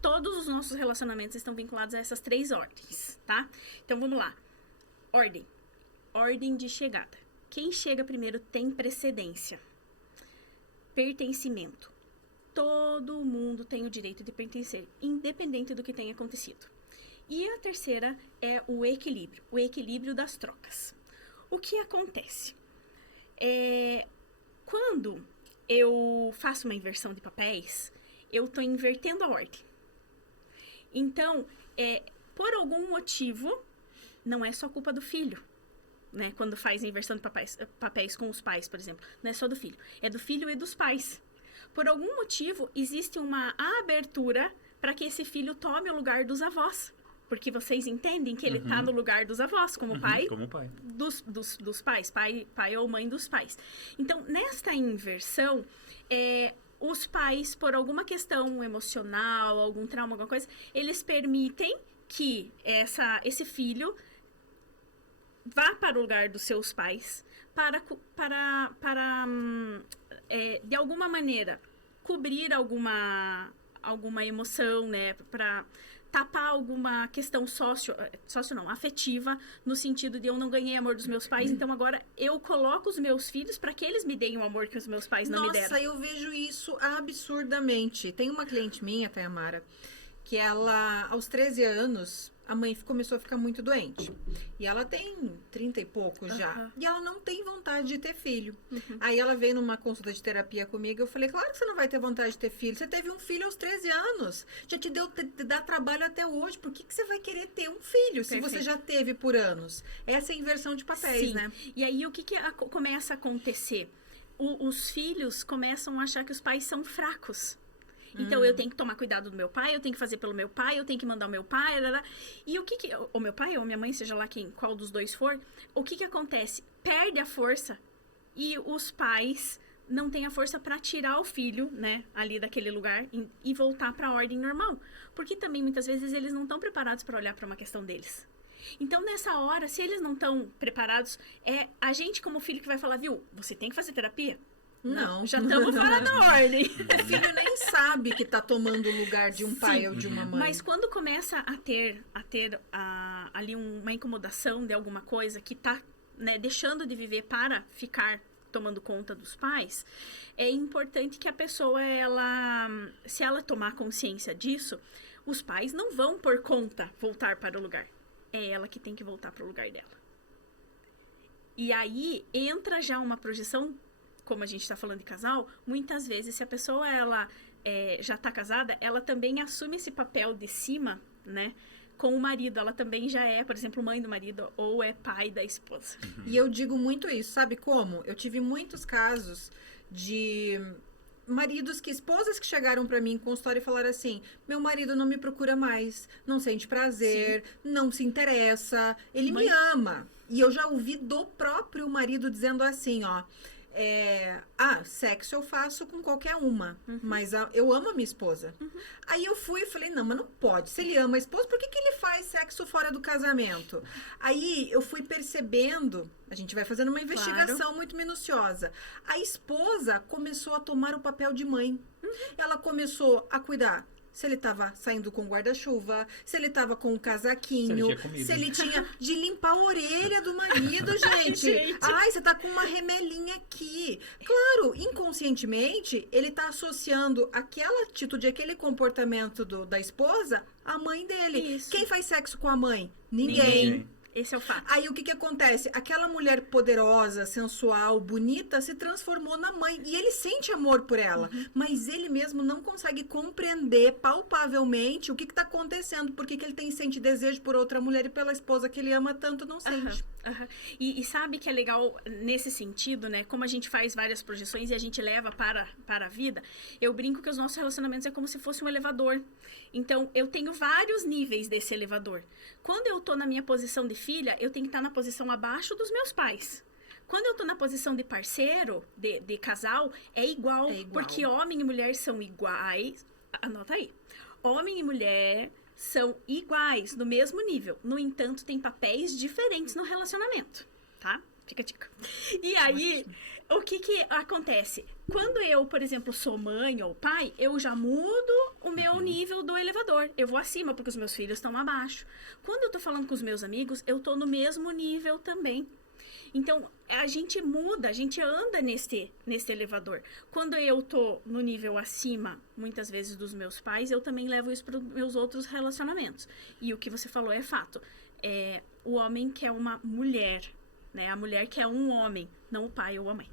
Todos os nossos relacionamentos estão vinculados a essas 3 ordens, tá? Então, vamos lá. Ordem. Ordem de chegada. Quem chega primeiro tem precedência. Pertencimento. Todo mundo tem o direito de pertencer, independente do que tenha acontecido. E a terceira é o equilíbrio das trocas. O que acontece? Quando eu faço uma inversão de papéis, eu estou invertendo a ordem. Então, por algum motivo, não é só culpa do filho, né? Quando faz a inversão de papéis com os pais, por exemplo. Não é só do filho, é do filho e dos pais. Por algum motivo, existe uma abertura para que esse filho tome o lugar dos avós. Porque vocês entendem que ele está no lugar dos avós, como pai, Como pai. dos pais, pai ou mãe dos pais. Então, nesta inversão, os pais, por alguma questão emocional, algum trauma, alguma coisa, eles permitem que esse filho vá para o lugar dos seus pais para de alguma maneira, cobrir alguma emoção, né? Para tapar alguma questão afetiva, no sentido de eu não ganhei amor dos meus pais, então agora eu coloco os meus filhos para que eles me deem o amor que os meus pais não me deram. Nossa, eu vejo isso absurdamente. Tem uma cliente minha, Taimara, que ela, aos 13 anos, a mãe começou a ficar muito doente. E ela tem 30 e poucos já. E ela não tem vontade de ter filho. Aí ela veio numa consulta de terapia comigo. Eu falei, claro que você não vai ter vontade de ter filho. Você teve um filho aos 13 anos. Já te dá trabalho até hoje. Por que você vai querer ter um filho se você já teve por anos? Essa é a inversão de papéis, né? E aí, o que começa a acontecer? Os filhos começam a achar que os pais são fracos. Então, eu tenho que tomar cuidado do meu pai, eu tenho que fazer pelo meu pai, eu tenho que mandar o meu pai. E o meu pai ou minha mãe, seja lá qual dos dois for, o que acontece? Perde a força e os pais não têm a força para tirar o filho, né, ali daquele lugar e voltar para a ordem normal. Porque também, muitas vezes, eles não estão preparados para olhar para uma questão deles. Então, nessa hora, se eles não estão preparados, é a gente como filho que vai falar, viu, você tem que fazer terapia? Não. Já estamos fora da ordem. O filho nem sabe que tá tomando o lugar de um pai ou de uma mãe. Mas quando começa a ter ali uma incomodação de alguma coisa que tá, né, deixando de viver para ficar tomando conta dos pais, é importante que a pessoa, se ela tomar consciência disso, os pais não vão por conta voltar para o lugar. É ela que tem que voltar para o lugar dela. E aí entra já uma projeção. Como a gente está falando de casal, muitas vezes, se a pessoa já está casada, ela também assume esse papel de cima né? Com o marido, ela também já é, por exemplo, mãe do marido ou é pai da esposa. E eu digo muito isso, sabe como? Eu tive muitos casos de esposas que chegaram pra mim em consultório e falaram assim: meu marido não me procura mais, não sente prazer, não se interessa, ele me ama. E eu já ouvi do próprio marido dizendo assim, ó: sexo eu faço com qualquer uma, mas eu amo a minha esposa. Aí eu fui e falei: não, mas não pode. Se ele ama a esposa, por que ele faz sexo fora do casamento? Aí eu fui percebendo, a gente vai fazendo uma investigação muito minuciosa. A esposa começou a tomar o papel de mãe. Ela começou a cuidar. Se ele tava saindo com guarda-chuva, se ele tava com um casaquinho, se ele tinha de limpar a orelha do marido, gente. Ai, você tá com uma remelinha aqui. Claro, inconscientemente, ele tá associando aquela atitude, aquele comportamento da esposa à mãe dele. Isso. Quem faz sexo com a mãe? Ninguém. Esse é o fato. Aí o que acontece? Aquela mulher poderosa, sensual, bonita, se transformou na mãe. E ele sente amor por ela. Mas ele mesmo não consegue compreender palpavelmente o que está acontecendo. Por que ele sente desejo por outra mulher e pela esposa que ele ama tanto não sente. E sabe que é legal nesse sentido, né? Como a gente faz várias projeções e a gente leva para a vida, eu brinco que os nossos relacionamentos é como se fosse um elevador. Então, eu tenho vários níveis desse elevador. Quando eu tô na minha posição de filha, eu tenho que estar na posição abaixo dos meus pais. Quando eu tô na posição de parceiro, de casal, é igual. Porque homem e mulher são iguais. Anota aí. Homem e mulher são iguais, no mesmo nível. No entanto, tem papéis diferentes no relacionamento, tá? Fica a dica. E aí, o que acontece? Quando eu, por exemplo, sou mãe ou pai, eu já mudo o meu nível do elevador. Eu vou acima, porque os meus filhos estão abaixo. Quando eu tô falando com os meus amigos, eu tô no mesmo nível também. Então, a gente muda, a gente anda nesse elevador. Quando eu tô no nível acima, muitas vezes, dos meus pais, eu também levo isso para os meus outros relacionamentos. E o que você falou é fato. O homem quer uma mulher, né? A mulher quer um homem, não o pai ou a mãe.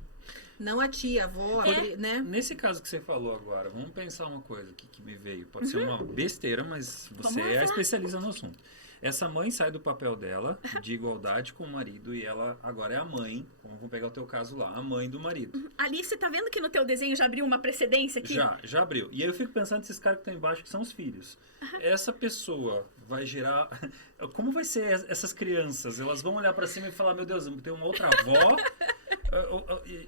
Não a tia, a avó, né? Nesse caso que você falou agora, vamos pensar uma coisa aqui que me veio. Pode ser uma besteira, mas você é a especialista no assunto. Essa mãe sai do papel dela, de igualdade com o marido, e ela agora é a mãe, vamos pegar o teu caso lá, a mãe do marido. Ali, você tá vendo que no teu desenho já abriu uma precedência aqui? Já abriu. E aí eu fico pensando nesses caras que estão embaixo, que são os filhos. Essa pessoa vai gerar... Como vai ser essas crianças? Elas vão olhar pra cima e falar: meu Deus, tem uma outra avó...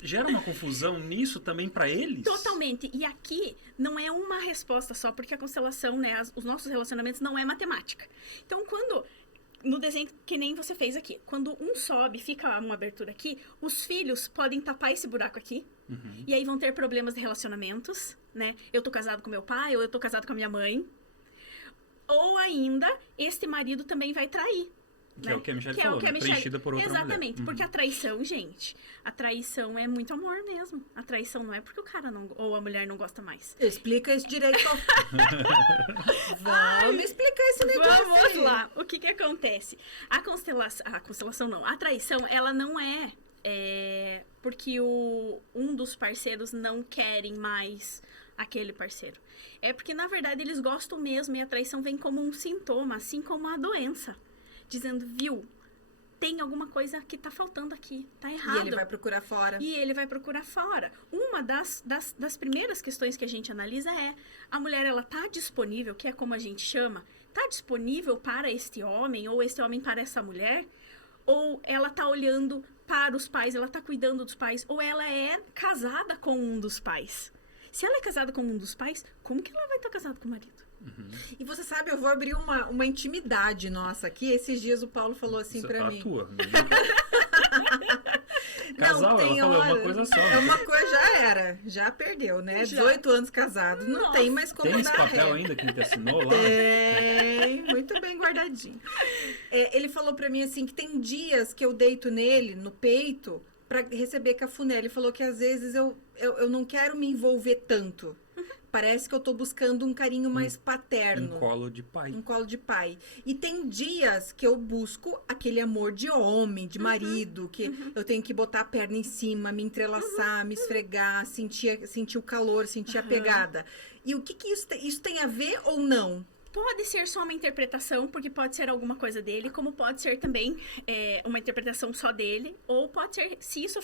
Gera uma confusão nisso também para eles? Totalmente. E aqui não é uma resposta só, porque a constelação, né, os nossos relacionamentos não é matemática. Então, no desenho que nem você fez aqui, quando um sobe, fica uma abertura aqui, os filhos podem tapar esse buraco aqui, e aí vão ter problemas de relacionamentos, né? Eu tô casado com meu pai, ou eu tô casado com a minha mãe. Ou ainda, este marido também vai trair. Que é o que a Michelle falou, preenchida por outra mulher. Exatamente, porque a traição, gente, a traição é muito amor mesmo. A traição não é porque o cara ou a mulher não gosta mais. Explica isso direito. Vamos explicar esse negócio. Vamos lá. O que acontece? A constelação não. A traição, ela não é porque um dos parceiros não querem mais aquele parceiro. É porque, na verdade, eles gostam mesmo, e a traição vem como um sintoma, assim como a doença. Dizendo: viu, tem alguma coisa que tá faltando aqui, tá errado. E ele vai procurar fora. Uma das primeiras questões que a gente analisa é: a mulher, ela tá disponível, que é como a gente chama, tá disponível para este homem, ou este homem para essa mulher? Ou ela tá olhando para os pais, ela tá cuidando dos pais, ou ela é casada com um dos pais? Se ela é casada com um dos pais, como que ela vai estar casada com o marido? E você sabe, eu vou abrir uma intimidade nossa aqui. Esses dias o Paulo falou assim pra mim. Tua. Casal, ela falou uma coisa só. Uma coisa já era. Já perdeu, né? 18 anos casado. Não tem mais como dar ré. Tem esse papel ainda que ele te assinou lá? Tem, muito bem guardadinho. Ele falou pra mim assim, que tem dias que eu deito nele, no peito, pra receber cafuné. Ele falou que às vezes eu não quero me envolver tanto. Parece que eu tô buscando um carinho mais paterno. Um colo de pai. Um colo de pai. E tem dias que eu busco aquele amor de homem, de marido, que eu tenho que botar a perna em cima, me entrelaçar, me esfregar, sentir o calor, sentir a pegada. E o que isso tem a ver ou não? Pode ser só uma interpretação, porque pode ser alguma coisa dele, como pode ser também uma interpretação só dele, ou pode ser, se isso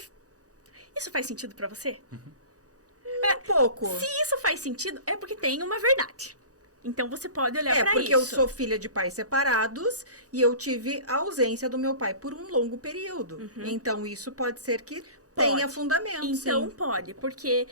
faz sentido pra você? Um pouco. Se isso faz sentido, é porque tem uma verdade. Então você pode olhar pra isso. É porque eu sou filha de pais separados e eu tive a ausência do meu pai por um longo período. Então isso pode ser que tenha fundamento. Então sim. pode, porque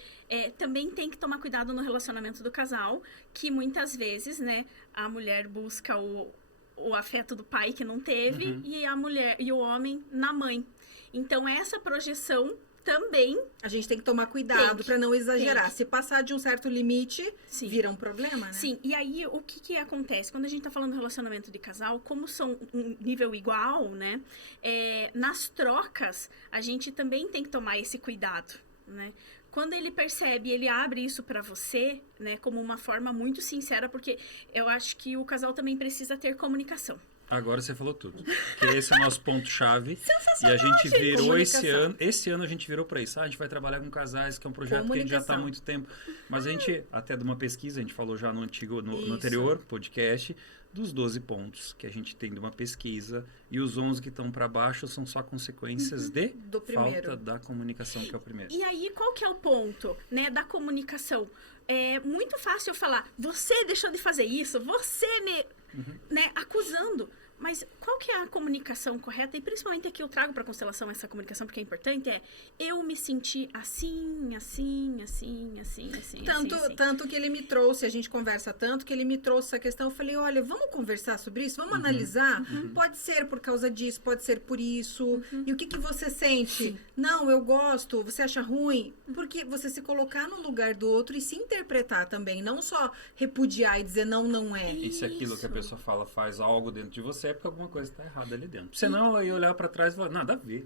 também tem que tomar cuidado no relacionamento do casal, que muitas vezes, né, a mulher busca o afeto do pai que não teve e a mulher e o homem na mãe. Então essa projeção também A gente tem que tomar cuidado para não exagerar. tem que. Se passar de um certo limite, Sim. vira um problema, né? Sim, e aí o que acontece? Quando a gente tá falando do relacionamento de casal, como são um nível igual, né? Nas trocas, a gente também tem que tomar esse cuidado, né? Quando ele percebe, ele abre isso pra você, né? Como uma forma muito sincera, porque eu acho que o casal também precisa ter comunicação. Agora você falou tudo. Que esse é o nosso ponto-chave. E a gente gente. virou Comunicação. esse ano a gente virou para isso. A gente vai trabalhar com casais, que é um projeto que a gente já está há muito tempo. Mas a gente, até de uma pesquisa, a gente falou já no anterior podcast, dos 12 pontos que a gente tem de uma pesquisa. E os 11 que estão para baixo são só consequências Do primeiro. falta da comunicação, que é o primeiro. E aí, qual que é o ponto, né, da comunicação? É muito fácil eu falar, você deixou de fazer isso, você me... né, acusando. Mas qual que é a comunicação correta? E principalmente aqui eu trago para a constelação essa comunicação, porque é importante, eu me senti assim. Tanto que ele me trouxe, a gente conversa tanto, que ele me trouxe essa questão. Eu falei, olha, vamos conversar sobre isso? Vamos analisar? Pode ser por causa disso, pode ser por isso. E o que você sente? Sim. Não, eu gosto, você acha ruim? Porque você se colocar no lugar do outro e se interpretar também. Não só repudiar e dizer não é. E se aquilo que a Isso. pessoa fala faz algo dentro de você, é porque alguma coisa está errada ali dentro. Senão, aí olhar para trás e falar, nada a ver.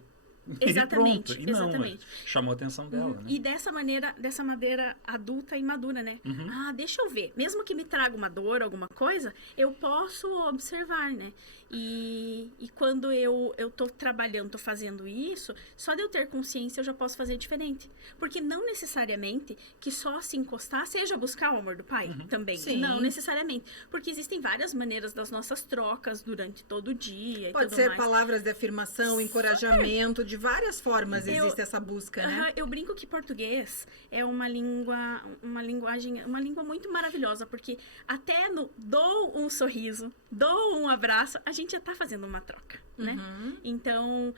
Exatamente, E pronto. E não, exatamente. mas chamou a atenção dela, né? E dessa maneira adulta e madura, né? Deixa eu ver. Mesmo que me traga uma dor, alguma coisa, eu posso observar, né? E quando eu tô trabalhando, tô fazendo isso, só de eu ter consciência eu já posso fazer diferente. Porque não necessariamente que só se encostar seja buscar o amor do pai também. Sim. Não necessariamente. Porque existem várias maneiras das nossas trocas durante todo o dia e Pode tudo ser mais. palavras de afirmação, encorajamento, de várias formas existe essa busca, né? Eu brinco que português é uma linguagem, uma língua muito maravilhosa, porque até no dou um sorriso, dou um abraço, a gente já tá fazendo uma troca, né? Então,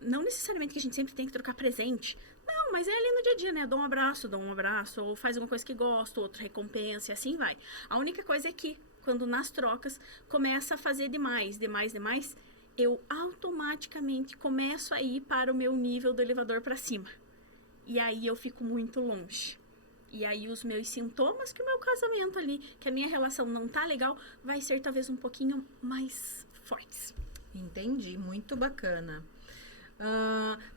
não necessariamente que a gente sempre tem que trocar presente. Não, mas é ali no dia a dia, né? Dou um abraço, ou faz alguma coisa que gosto, outro recompensa, e assim vai. A única coisa é que, quando nas trocas, começa a fazer demais, eu automaticamente começo a ir para o meu nível do elevador para cima. E aí eu fico muito longe. E aí os meus sintomas que o meu casamento ali, que a minha relação não tá legal, vai ser talvez um pouquinho mais fortes. Entendi, muito bacana.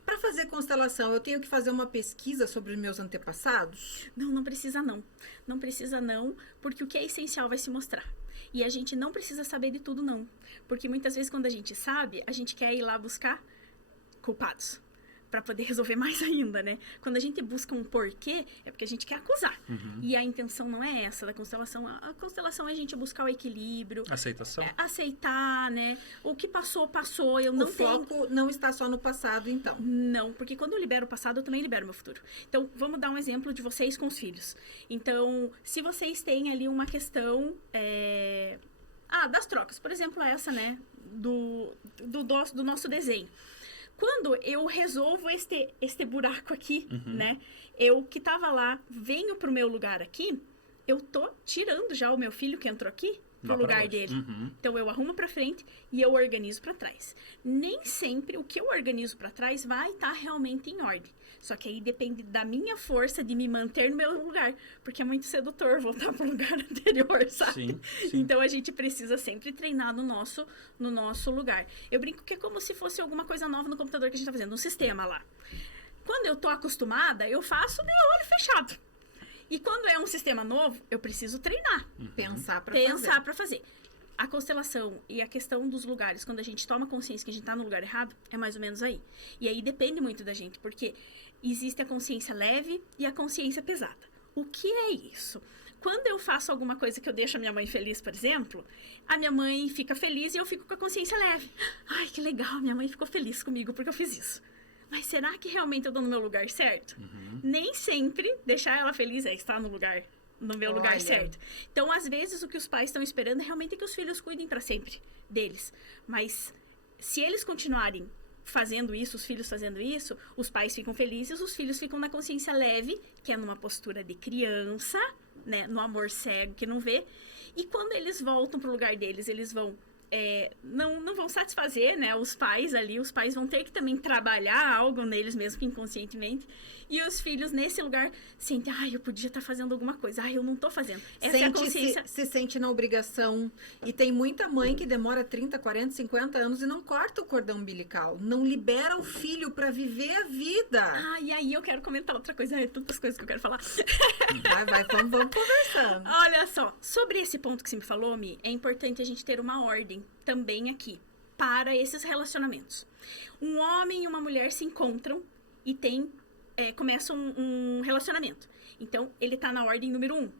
Para fazer constelação, eu tenho que fazer uma pesquisa sobre os meus antepassados? Não precisa não. Não precisa não, porque o que é essencial vai se mostrar. E a gente não precisa saber de tudo não. Porque muitas vezes quando a gente sabe, a gente quer ir lá buscar culpados. Pra poder resolver mais ainda, né? Quando a gente busca um porquê, é porque a gente quer acusar. E a intenção não é essa da constelação. A constelação é a gente buscar o equilíbrio. Aceitação? Aceitar, né? O que passou, eu O não tenho... foco não está só no passado, então. Não, porque quando eu libero o passado, eu também libero o meu futuro. Então, vamos dar um exemplo de vocês com os filhos. Então, se vocês têm ali uma questão... das trocas. Por exemplo, essa, né? Do nosso desenho. Quando eu resolvo este buraco aqui, né? Eu que tava lá, venho pro meu lugar aqui, eu tô tirando já o meu filho que entrou aqui pro lugar dele. Então eu arrumo pra frente e eu organizo pra trás. Nem sempre o que eu organizo pra trás vai estar realmente em ordem. Só que aí depende da minha força de me manter no meu lugar. Porque é muito sedutor voltar pro lugar anterior, sabe? Sim. Então a gente precisa sempre treinar no nosso lugar. Eu brinco que é como se fosse alguma coisa nova no computador que a gente tá fazendo, um sistema lá. Quando eu tô acostumada, eu faço de olho fechado. E quando é um sistema novo, eu preciso treinar. Pensar para fazer. A constelação e a questão dos lugares, quando a gente toma consciência que a gente tá no lugar errado, é mais ou menos aí. E aí depende muito da gente, porque existe a consciência leve e a consciência pesada. O que é isso? Quando eu faço alguma coisa que eu deixo a minha mãe feliz, por exemplo, a minha mãe fica feliz e eu fico com a consciência leve. Ai, que legal, minha mãe ficou feliz comigo porque eu fiz isso. Mas será que realmente eu tô no meu lugar certo? Nem sempre deixar ela feliz é estar no meu lugar certo. Então, às vezes, o que os pais estão esperando é realmente que os filhos cuidem para sempre deles. Mas se eles continuarem fazendo isso, os filhos fazendo isso, os pais ficam felizes, os filhos ficam na consciência leve, que é numa postura de criança, né, no amor cego que não vê. E quando eles voltam pro lugar deles, eles vão não vão satisfazer, né, os pais ali, os pais vão ter que também trabalhar algo neles mesmo que inconscientemente, e os filhos nesse lugar sentem, eu podia estar fazendo alguma coisa, eu não tô fazendo. Essa é a consciência. Se sente na obrigação, e tem muita mãe que demora 30, 40, 50 anos e não corta o cordão umbilical, não libera o filho para viver a vida. E aí eu quero comentar outra coisa, tantas coisas que eu quero falar. Vamos conversando. Olha só, sobre esse ponto que você me falou, Mi, é importante a gente ter uma ordem também aqui para esses relacionamentos. Um homem e uma mulher se encontram e começam um relacionamento. Então, ele tá na ordem número 1.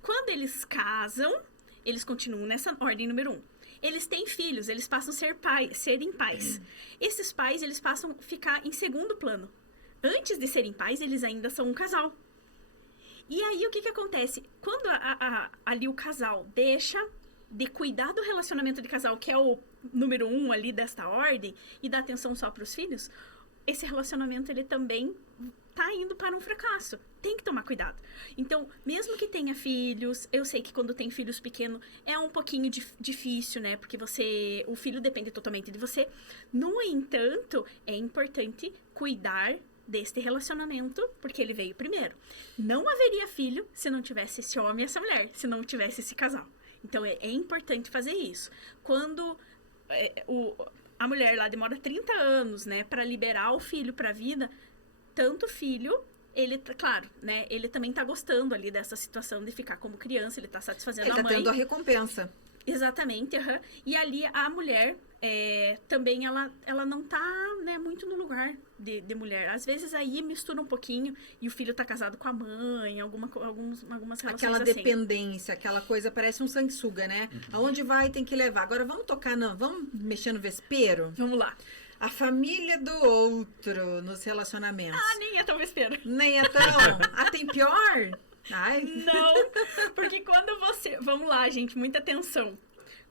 Quando eles casam, eles continuam nessa ordem número 1. Eles têm filhos, eles passam a serem pais. Esses pais, eles passam a ficar em segundo plano. Antes de serem pais, eles ainda são um casal. E aí, o que acontece? Quando ali o casal deixa de cuidar do relacionamento de casal, que é o número 1 ali desta ordem, e dá atenção só para os filhos, esse relacionamento, ele também tá indo para um fracasso. Tem que tomar cuidado. Então, mesmo que tenha filhos, eu sei que quando tem filhos pequenos é um pouquinho difícil, né? Porque o filho depende totalmente de você. No entanto, é importante cuidar deste relacionamento, porque ele veio primeiro. Não haveria filho se não tivesse esse homem e essa mulher, se não tivesse esse casal. Então, é importante fazer isso. Quando a mulher lá demora 30 anos, né, para liberar o filho para a vida, tanto o filho, ele, claro, né, ele também tá gostando ali dessa situação de ficar como criança, ele tá satisfazendo a mãe. Ele tá tendo a recompensa. Exatamente, E ali a mulher, também, ela não tá, né, muito no lugar de mulher. Às vezes aí mistura um pouquinho e o filho tá casado com a mãe, algumas relações aquela assim. Dependência, aquela coisa, parece um sanguessuga, né? Aonde vai, tem que levar. Agora vamos vamos mexer no vespeiro? Vamos lá. A família do outro nos relacionamentos. Nem é tão vespeiro. Nem é tão... tem pior? Ai. Não, porque quando você... Vamos lá, gente, muita atenção.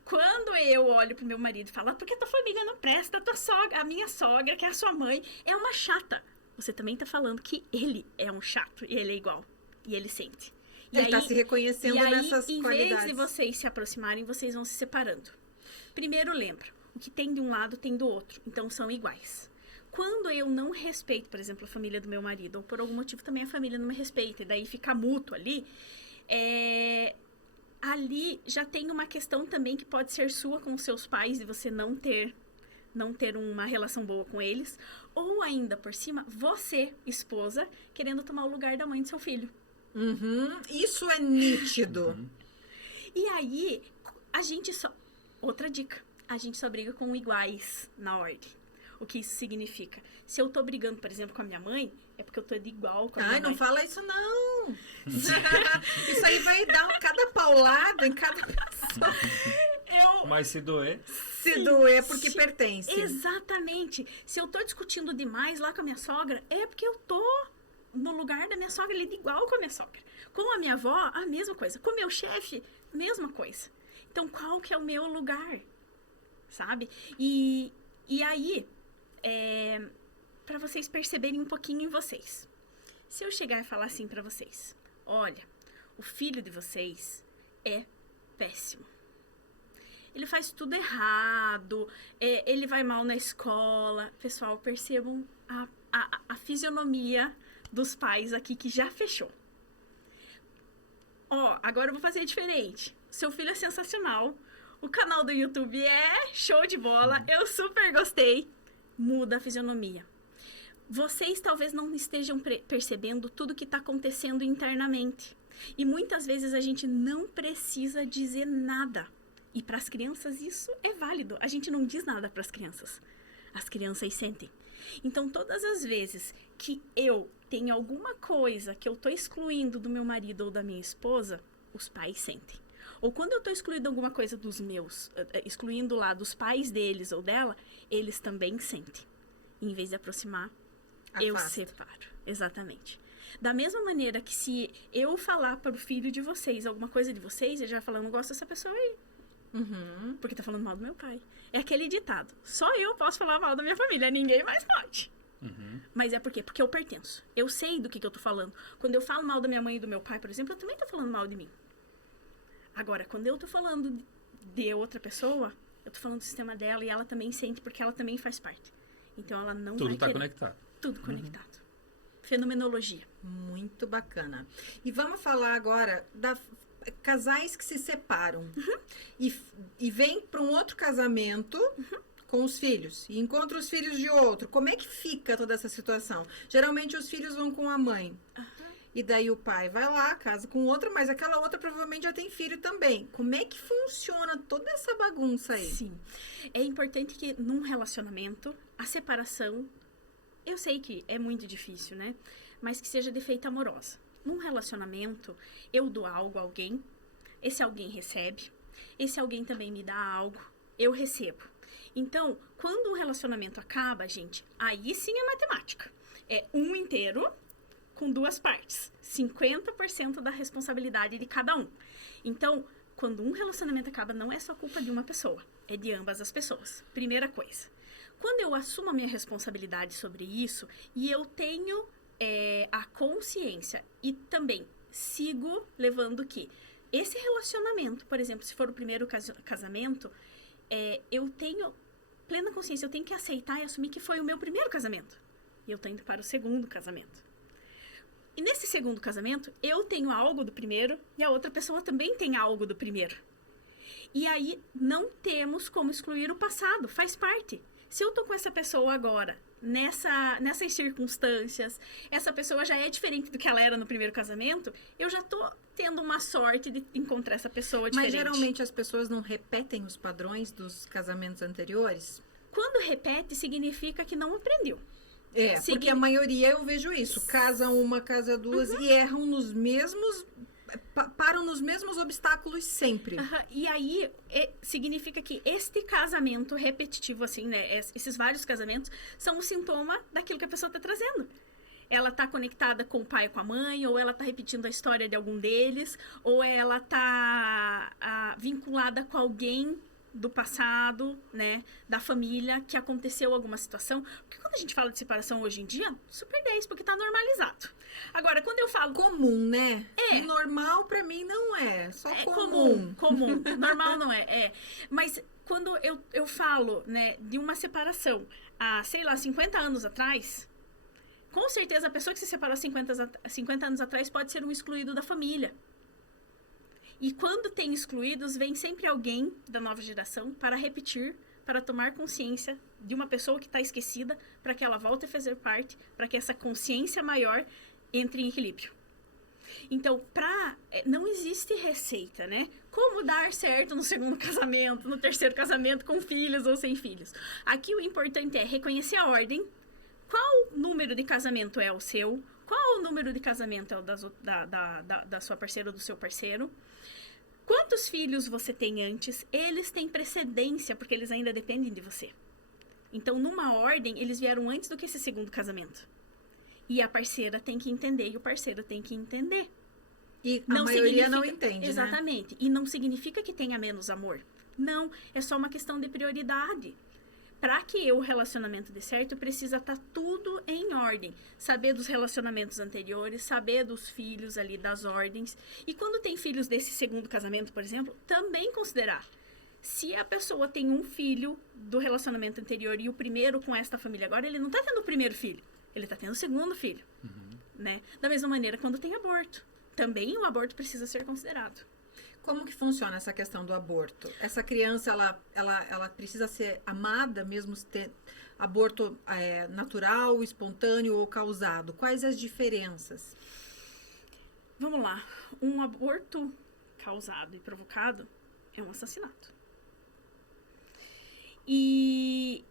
Quando eu olho pro meu marido e falo, porque a tua família não presta, a minha sogra, que é a sua mãe, é uma chata. Você também tá falando que ele é um chato e ele é igual. E ele sente. Ele tá se reconhecendo nessas qualidades. Em vez de vocês se aproximarem, vocês vão se separando. Primeiro, lembra, o que tem de um lado tem do outro. Então, são iguais. Quando eu não respeito, por exemplo, a família do meu marido, ou por algum motivo também a família não me respeita, e daí fica mútuo ali, ali já tem uma questão também que pode ser sua com os seus pais, de você não ter uma relação boa com eles, ou ainda por cima, você, esposa, querendo tomar o lugar da mãe do seu filho. Isso é nítido. E aí, outra dica, a gente só briga com iguais na ordem. O que isso significa? Se eu tô brigando, por exemplo, com a minha mãe, é porque eu tô de igual com a minha mãe. Não fala isso não. Isso aí vai dar cada paulada em cada pessoa. Mas se doer... Se doer porque pertence. Exatamente. Se eu tô discutindo demais lá com a minha sogra, é porque eu tô no lugar da minha sogra, ali de igual com a minha sogra. Com a minha avó, a mesma coisa. Com o meu chefe, mesma coisa. Então, qual que é o meu lugar? Sabe? E aí... para vocês perceberem um pouquinho em vocês. Se eu chegar e falar assim para vocês, olha, o filho de vocês é péssimo. Ele faz tudo errado, ele vai mal na escola. Pessoal, percebam a fisionomia dos pais aqui que já fechou. Agora eu vou fazer diferente. Seu filho é sensacional, o canal do YouTube é show de bola, eu super gostei. Muda a fisionomia. Vocês talvez não estejam percebendo tudo que está acontecendo internamente. E muitas vezes a gente não precisa dizer nada. E para as crianças isso é válido. A gente não diz nada para as crianças. As crianças sentem. Então, todas as vezes que eu tenho alguma coisa que eu estou excluindo do meu marido ou da minha esposa, os pais sentem. Ou quando eu tô excluindo alguma coisa dos meus, excluindo lá dos pais deles ou dela, eles também sentem. Em vez de aproximar, eu Afasta. separo. Exatamente. Da mesma maneira que se eu falar para o filho de vocês alguma coisa de vocês, ele já vai falar, eu não gosto dessa pessoa aí. Uhum. Porque tá falando mal do meu pai. É aquele ditado. Só eu posso falar mal da minha família, ninguém mais pode. Mas é por quê? Porque eu pertenço. Eu sei do que eu tô falando. Quando eu falo mal da minha mãe e do meu pai, por exemplo, eu também tô falando mal de mim. Agora, quando eu tô falando de outra pessoa, eu tô falando do sistema dela e ela também sente porque ela também faz parte. Então ela não Tudo vai está querer. conectado. Tudo conectado. Fenomenologia. Muito bacana. E vamos falar agora da casais que se separam e vêm para um outro casamento com os filhos e encontra os filhos de outro. Como é que fica toda essa situação? Geralmente os filhos vão com a mãe. E daí o pai vai lá, casa com outra, mas aquela outra provavelmente já tem filho também. Como é que funciona toda essa bagunça aí? Sim. É importante que num relacionamento, a separação, eu sei que é muito difícil, né? Mas que seja de feita amorosa. Num relacionamento, eu dou algo a alguém, esse alguém recebe, esse alguém também me dá algo, eu recebo. Então, quando o relacionamento acaba, gente, aí sim é matemática. É um inteiro com duas partes. 50% da responsabilidade de cada um. Então, quando um relacionamento acaba, não é só culpa de uma pessoa, é de ambas as pessoas. Primeira coisa. Quando eu assumo a minha responsabilidade sobre isso e eu tenho a consciência e também sigo levando que esse relacionamento, por exemplo, se for o primeiro casamento, eu tenho plena consciência, eu tenho que aceitar e assumir que foi o meu primeiro casamento. E eu tô indo para o segundo casamento. E nesse segundo casamento, eu tenho algo do primeiro e a outra pessoa também tem algo do primeiro. E aí, não temos como excluir o passado, faz parte. Se eu tô com essa pessoa agora, nessas circunstâncias, essa pessoa já é diferente do que ela era no primeiro casamento, eu já tô tendo uma sorte de encontrar essa pessoa diferente. Mas geralmente as pessoas não repetem os padrões dos casamentos anteriores? Quando repete, significa que não aprendeu. Porque a maioria eu vejo isso. Casa uma, casa duas e erram nos mesmos... param nos mesmos obstáculos sempre. E aí, significa que este casamento repetitivo, assim, né? Esses vários casamentos são um sintoma daquilo que a pessoa está trazendo. Ela está conectada com o pai e com a mãe, ou ela está repetindo a história de algum deles, ou ela está vinculada com alguém do passado, né, da família, que aconteceu alguma situação. Porque quando a gente fala de separação hoje em dia, super 10, porque tá normalizado. Agora, quando eu falo... Comum, né? Normal pra mim não é, só comum. Comum. Normal não é. Mas quando eu falo, né, de uma separação há, sei lá, 50 anos atrás, com certeza a pessoa que se separou há 50 anos atrás pode ser um excluído da família. E quando tem excluídos, vem sempre alguém da nova geração para repetir, para tomar consciência de uma pessoa que está esquecida, para que ela volte a fazer parte, para que essa consciência maior entre em equilíbrio. Então, não existe receita, né? Como dar certo no segundo casamento, no terceiro casamento, com filhos ou sem filhos. Aqui o importante é reconhecer a ordem, qual número de casamento é o seu, qual o número de casamento é o da sua parceira ou do seu parceiro. Quantos filhos você tem antes? Eles têm precedência, porque eles ainda dependem de você. Então, numa ordem, eles vieram antes do que esse segundo casamento. E a parceira tem que entender, e o parceiro tem que entender. E a maioria não entende, exatamente. Né? E não significa que tenha menos amor. Não, é só uma questão de prioridade. Para que o relacionamento dê certo, precisa estar tudo em ordem. Saber dos relacionamentos anteriores, saber dos filhos ali, das ordens. E quando tem filhos desse segundo casamento, por exemplo, também considerar. Se a pessoa tem um filho do relacionamento anterior e o primeiro com esta família agora, ele não está tendo o primeiro filho, ele está tendo o segundo filho. Né? Da mesma maneira, quando tem aborto, também o aborto precisa ser considerado. Como que funciona essa questão do aborto? Essa criança, ela precisa ser amada, mesmo se ter aborto natural, espontâneo ou causado? Quais as diferenças? Vamos lá. Um aborto causado e provocado é um assassinato. E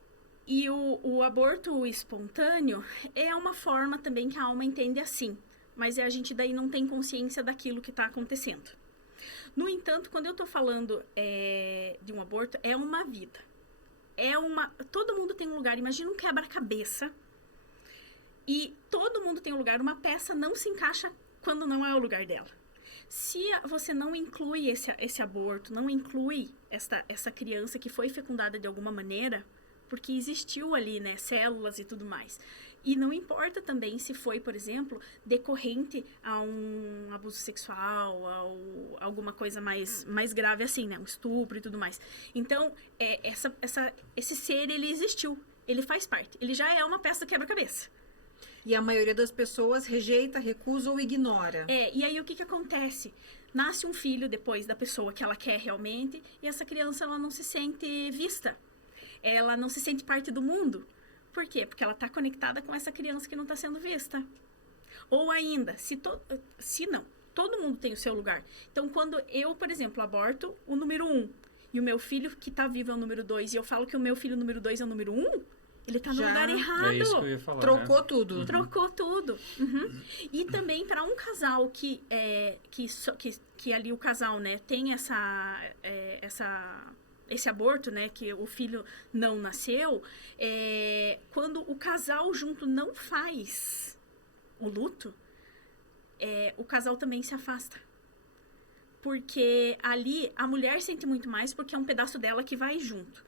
o aborto espontâneo é uma forma também que a alma entende assim. Mas a gente daí não tem consciência daquilo que está acontecendo. No entanto, quando eu tô falando de um aborto, é uma vida. Todo mundo tem um lugar. Imagina um quebra-cabeça. E todo mundo tem um lugar. Uma peça não se encaixa quando não é o lugar dela. Se você não inclui esse aborto, não inclui essa criança que foi fecundada de alguma maneira, porque existiu ali, né, células e tudo mais. E não importa também se foi, por exemplo, decorrente a um abuso sexual, a alguma coisa mais grave assim, né, um estupro e tudo mais. Então, esse ser, ele existiu, ele faz parte, ele já é uma peça do quebra-cabeça. E a maioria das pessoas rejeita, recusa ou ignora. E aí o que acontece? Nasce um filho depois da pessoa que ela quer realmente, e essa criança, ela não se sente vista. Ela não se sente parte do mundo. Por quê? Porque ela está conectada com essa criança que não está sendo vista. Ou ainda, se não, todo mundo tem o seu lugar. Então, quando eu, por exemplo, aborto o número 1, e o meu filho que está vivo é o número 2, e eu falo que o meu filho número 2 é o número 1, ele tá no lugar errado. É isso que eu ia falar. Trocou tudo. Trocou tudo. Uhum. E também para um casal que ali o casal, né, tem esse aborto, né, que o filho não nasceu, quando o casal junto não faz o luto, o casal também se afasta. Porque ali a mulher sente muito mais porque é um pedaço dela que vai junto.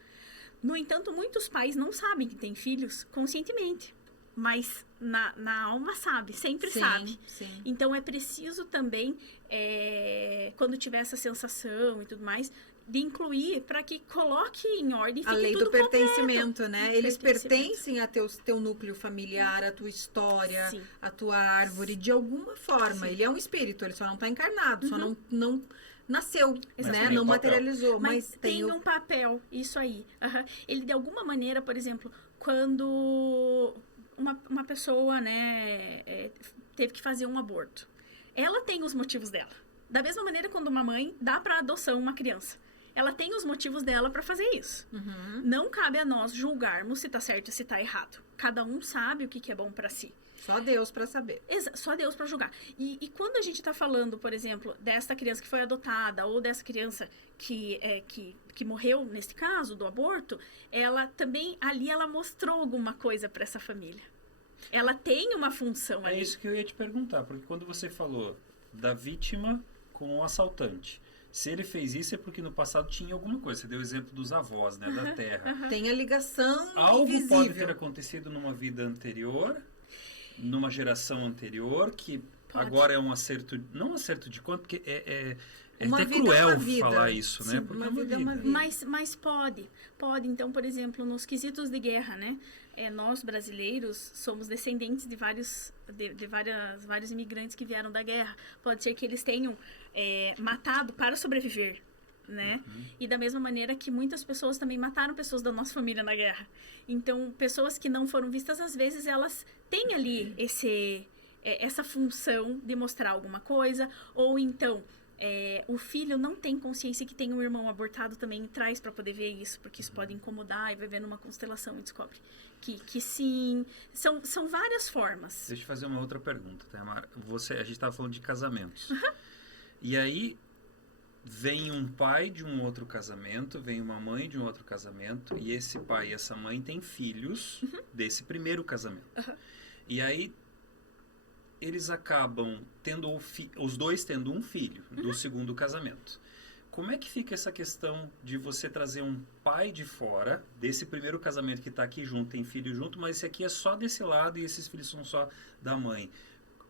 No entanto, muitos pais não sabem que têm filhos conscientemente, mas na alma sabe, sempre sabe. Sim. Então, é preciso também, quando tiver essa sensação e tudo mais, de incluir para que coloque em ordem, fique a lei tudo do pertencimento, correto. né? Eles pertencem a teu núcleo familiar, a tua história, Sim. a tua árvore, de alguma forma. Sim. Ele é um espírito, ele só não está encarnado, só não nasceu, né? tem Não um papel. materializou, mas tem um papel, isso aí. Uhum. Ele, de alguma maneira, por exemplo, quando uma pessoa, né, teve que fazer um aborto, ela tem os motivos dela. Da mesma maneira, quando uma mãe dá para adoção uma criança, ela tem os motivos dela para fazer isso. Uhum. Não cabe a nós julgarmos se tá certo ou se tá errado. Cada um sabe o que é bom para si. Só Deus para saber. Só Deus para julgar. E quando a gente tá falando, por exemplo, dessa criança que foi adotada ou dessa criança que morreu, nesse caso, do aborto, ela também, ali ela mostrou alguma coisa para essa família. Ela tem uma função ali. É isso que eu ia te perguntar, porque quando você falou da vítima com o assaltante, se ele fez isso é porque no passado tinha alguma coisa. Você deu o exemplo dos avós, né, da terra. Tem a ligação Algo invisível. pode ter acontecido numa vida anterior, numa geração anterior, que Pode. agora é um acerto, não um acerto de conta, porque é Uma até vida é cruel uma vida. falar isso, né? Sim, Porque uma vida é uma vida. Mas pode. Então, por exemplo, nos quesitos de guerra, né? Nós, brasileiros, somos descendentes de vários imigrantes que vieram da guerra. Pode ser que eles tenham matado para sobreviver, né? Uhum. E da mesma maneira que muitas pessoas também mataram pessoas da nossa família na guerra. Então, pessoas que não foram vistas, às vezes, elas têm ali essa função de mostrar alguma coisa, ou então... o filho não tem consciência que tem um irmão abortado também e traz para poder ver isso, porque isso pode incomodar e vai ver numa constelação e descobre que sim. São várias formas. Deixa eu fazer uma outra pergunta, Tamara. A gente estava falando de casamentos. Uhum. E aí, vem um pai de um outro casamento, vem uma mãe de um outro casamento, e esse pai e essa mãe têm filhos desse primeiro casamento. Uhum. E aí, eles acabam tendo os dois tendo um filho do segundo casamento. Como é que fica essa questão de você trazer um pai de fora, desse primeiro casamento que está aqui junto, tem filho junto, mas esse aqui é só desse lado e esses filhos são só da mãe?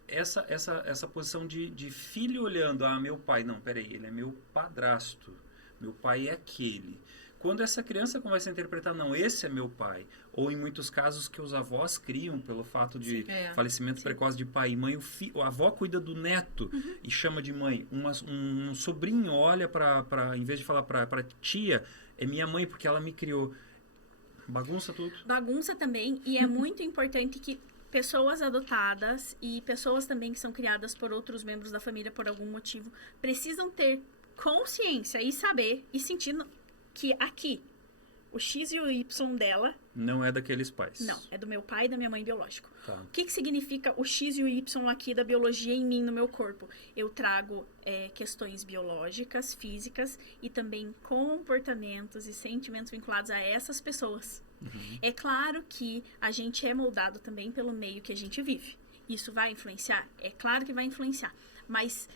Essa posição de filho olhando, meu pai, não, peraí, ele é meu padrasto, meu pai é aquele. Quando essa criança começa a interpretar, não, esse é meu pai, ou em muitos casos que os avós criam pelo fato de falecimento precoce de pai e mãe, a avó cuida do neto e chama de mãe. Um sobrinho olha em vez de falar para tia, é minha mãe porque ela me criou. Bagunça tudo. Bagunça também, e é muito importante que pessoas adotadas e pessoas também que são criadas por outros membros da família por algum motivo precisam ter consciência e saber e sentir que aqui O X e o Y dela, Não é daqueles pais. não, é do meu pai e da minha mãe biológico. Tá. O que significa o X e o Y aqui da biologia em mim, no meu corpo? Eu trago questões biológicas, físicas e também comportamentos e sentimentos vinculados a essas pessoas. É claro que a gente é moldado também pelo meio que a gente vive. Isso vai influenciar? É claro que vai influenciar. Mas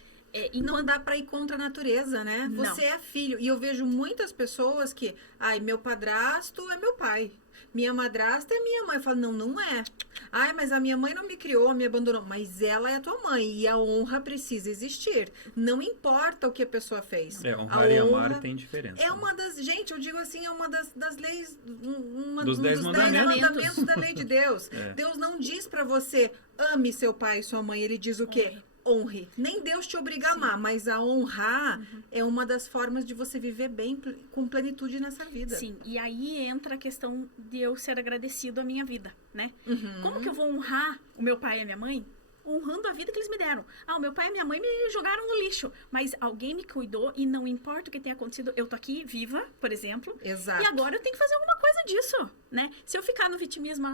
Não dá pra ir contra a natureza, né? Não. Você é filho. E eu vejo muitas pessoas que, ai, meu padrasto é meu pai. Minha madrasta é minha mãe. Eu falo, não, não é. Ai, mas a minha mãe não me criou, me abandonou. Mas ela é a tua mãe e a honra precisa existir. Não importa o que a pessoa fez. Honrar e amar tem diferença. É uma das... Gente, eu digo assim, é uma das leis... Dos 10 10 mandamentos. mandamentos da lei de Deus. É. Deus não diz pra você, ame seu pai e sua mãe. Ele diz o quê? Honre. Nem Deus te obriga a amar, mas a honrar é uma das formas de você viver bem, com plenitude nessa vida. sim, e aí entra a questão de eu ser agradecido à minha vida, né? Uhum. Como que eu vou honrar o meu pai e a minha mãe? Honrando a vida que eles me deram. Ah, o meu pai e a minha mãe me jogaram no lixo, mas alguém me cuidou e não importa o que tenha acontecido, eu tô aqui viva, por exemplo, Exato. e agora eu tenho que fazer alguma coisa disso, né? Se eu ficar no vitimismo,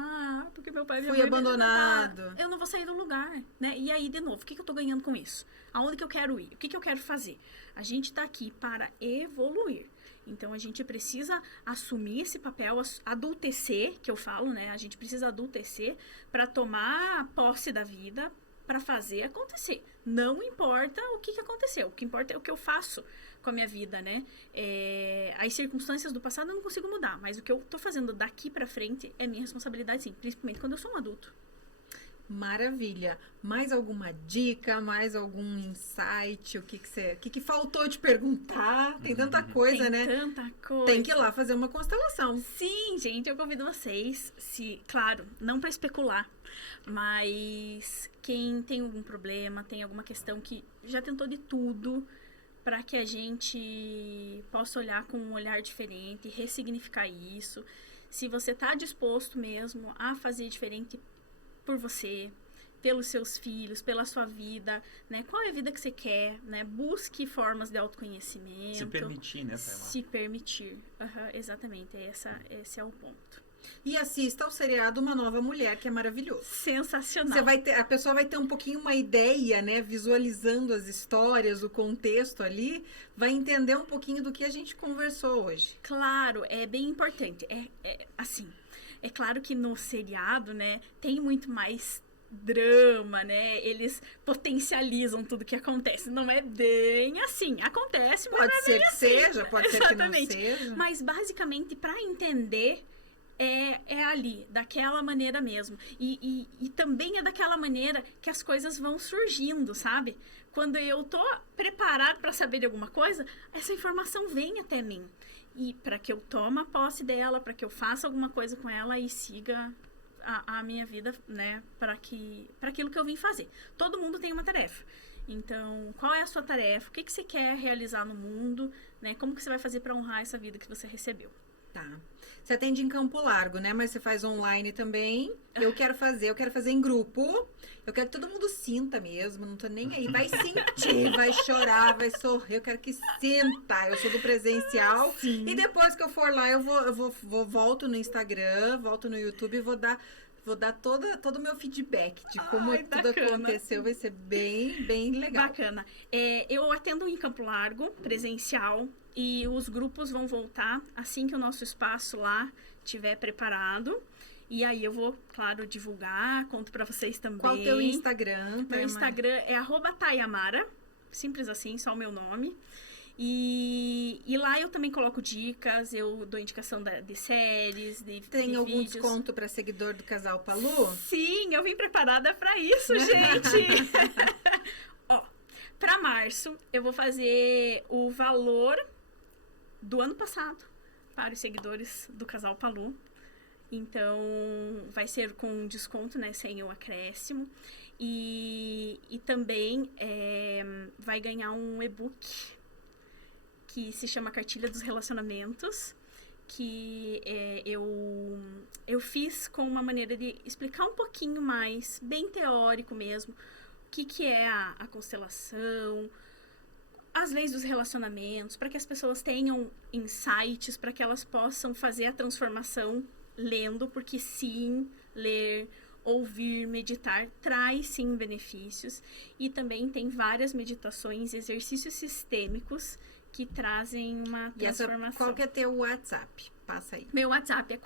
porque meu pai e minha Fui mãe abandonado. eu não vou sair do lugar, né? E aí, de novo, o que eu tô ganhando com isso? Aonde que eu quero ir? O que eu quero fazer? A gente tá aqui para evoluir. Então, a gente precisa assumir esse papel, adultecer, que eu falo, né? A gente precisa adultecer para tomar posse da vida, para fazer acontecer. Não importa o que aconteceu, o que importa é o que eu faço com a minha vida, né? As circunstâncias do passado eu não consigo mudar, mas o que eu tô fazendo daqui para frente é minha responsabilidade, sim. Principalmente quando eu sou um adulto. Maravilha. Mais alguma dica, mais algum insight? O que faltou te perguntar? Tem tanta coisa, Tem né? tanta coisa. Tem que ir lá fazer uma constelação. Sim, gente, eu convido vocês, se, claro, não para especular, mas quem tem algum problema, tem alguma questão que já tentou de tudo para que a gente possa olhar com um olhar diferente, ressignificar isso. Se você está disposto mesmo a fazer diferente por você, pelos seus filhos, pela sua vida, né? Qual é a vida que você quer, né? Busque formas de autoconhecimento. Se permitir, né, Thelma? Se permitir. Exatamente, esse é o ponto. E assista ao seriado Uma Nova Mulher, que é maravilhoso. Sensacional. A pessoa vai ter um pouquinho uma ideia, né? Visualizando as histórias, o contexto ali, vai entender um pouquinho do que a gente conversou hoje. Claro, é bem importante. Assim, é claro que no seriado, né, tem muito mais drama, né? Eles potencializam tudo que acontece. Não é bem assim. Acontece, mas Pode não é ser bem que assim. seja, pode ser que não Exatamente. seja. Mas basicamente, para entender, é ali, daquela maneira mesmo. E também é daquela maneira que as coisas vão surgindo, sabe? Quando eu tô preparado para saber de alguma coisa, essa informação vem até mim. E para que eu tome a posse dela, para que eu faça alguma coisa com ela e siga a minha vida, né, para aquilo que eu vim fazer. Todo mundo tem uma tarefa. Então, qual é a sua tarefa? O que você quer realizar no mundo, né? Como que você vai fazer para honrar essa vida que você recebeu? Tá. Você atende em Campo Largo, né? Mas você faz online também. Eu quero fazer em grupo. Eu quero que todo mundo sinta mesmo, não tô nem aí. Vai sentir, vai chorar, vai sorrir. Eu quero que sinta. Eu sou do presencial. Sim. E depois que eu for lá, eu volto no Instagram, volto no YouTube e vou dar todo o meu feedback de como tudo bacana. aconteceu. Vai ser bem, bem legal. Bacana. Eu atendo em Campo Largo, presencial, e os grupos vão voltar assim que o nosso espaço lá estiver preparado. E aí eu vou, claro, divulgar, conto pra vocês também. Qual o teu Instagram? Meu Tayamara? Instagram é @Tayamara, simples assim, só o meu nome. E lá eu também coloco dicas, eu dou indicação de séries, Tem de algum vídeos. desconto para seguidor do Casal Palu? Sim, eu vim preparada pra isso, gente. Ó, pra março eu vou fazer o valor do ano passado para os seguidores do Casal Palu. Então, vai ser com desconto, né, sem o acréscimo. E também vai ganhar um e-book que se chama Cartilha dos Relacionamentos, que eu fiz com uma maneira de explicar um pouquinho mais, bem teórico mesmo, o que é a constelação, as leis dos relacionamentos, para que as pessoas tenham insights, para que elas possam fazer a transformação lendo, porque sim, ler, ouvir, meditar traz sim benefícios, e também tem várias meditações, exercícios sistêmicos que trazem uma transformação. Qual que é teu WhatsApp? Passa aí. Meu WhatsApp é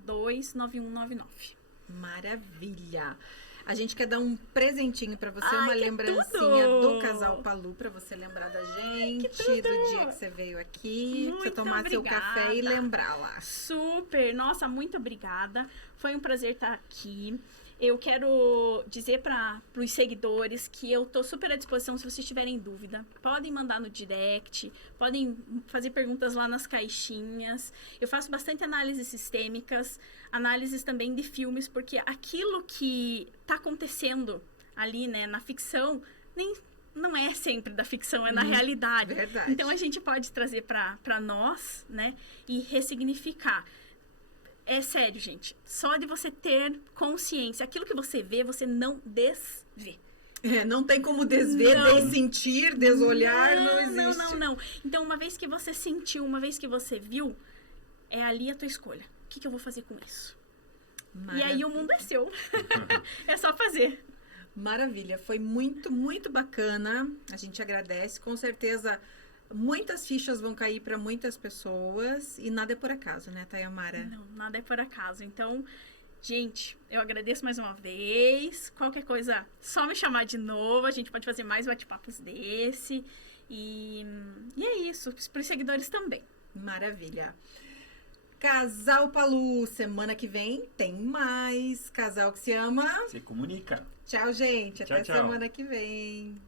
41991529199. Maravilha! A gente quer dar um presentinho pra você, Ai, uma que lembrancinha tudo! do Casal Palu, pra você lembrar da gente, do tudo! dia que você veio aqui, pra você Muito tomar seu café e obrigada. lembrar lá. Super! Nossa, muito obrigada. Foi um prazer estar aqui. Eu quero dizer para os seguidores que eu tô super à disposição se vocês tiverem dúvida. Podem mandar no direct, podem fazer perguntas lá nas caixinhas. Eu faço bastante análises sistêmicas, análises também de filmes, porque aquilo que tá acontecendo ali, né, na ficção, não é sempre da ficção, é na realidade. Verdade. Então a gente pode trazer para nós, né, e ressignificar. É sério, gente. Só de você ter consciência. Aquilo que você vê, você não desvê. Não tem como desver, Não. dessentir, desolhar, não existe. Não. Então, uma vez que você sentiu, uma vez que você viu, é ali a tua escolha. O que eu vou fazer com isso? E aí o mundo é seu. É só fazer. Maravilha. Foi muito, muito bacana. A gente agradece. Com certeza, muitas fichas vão cair para muitas pessoas. E nada é por acaso, né, Tayamara? Não, nada é por acaso. Então, gente, eu agradeço mais uma vez. Qualquer coisa, só me chamar de novo. A gente pode fazer mais bate-papos desse. E é isso. Para os seguidores também. Maravilha. Casal Palu, semana que vem tem mais. Casal que se ama. Se comunica. Tchau, gente. Tchau, Até tchau. semana que vem.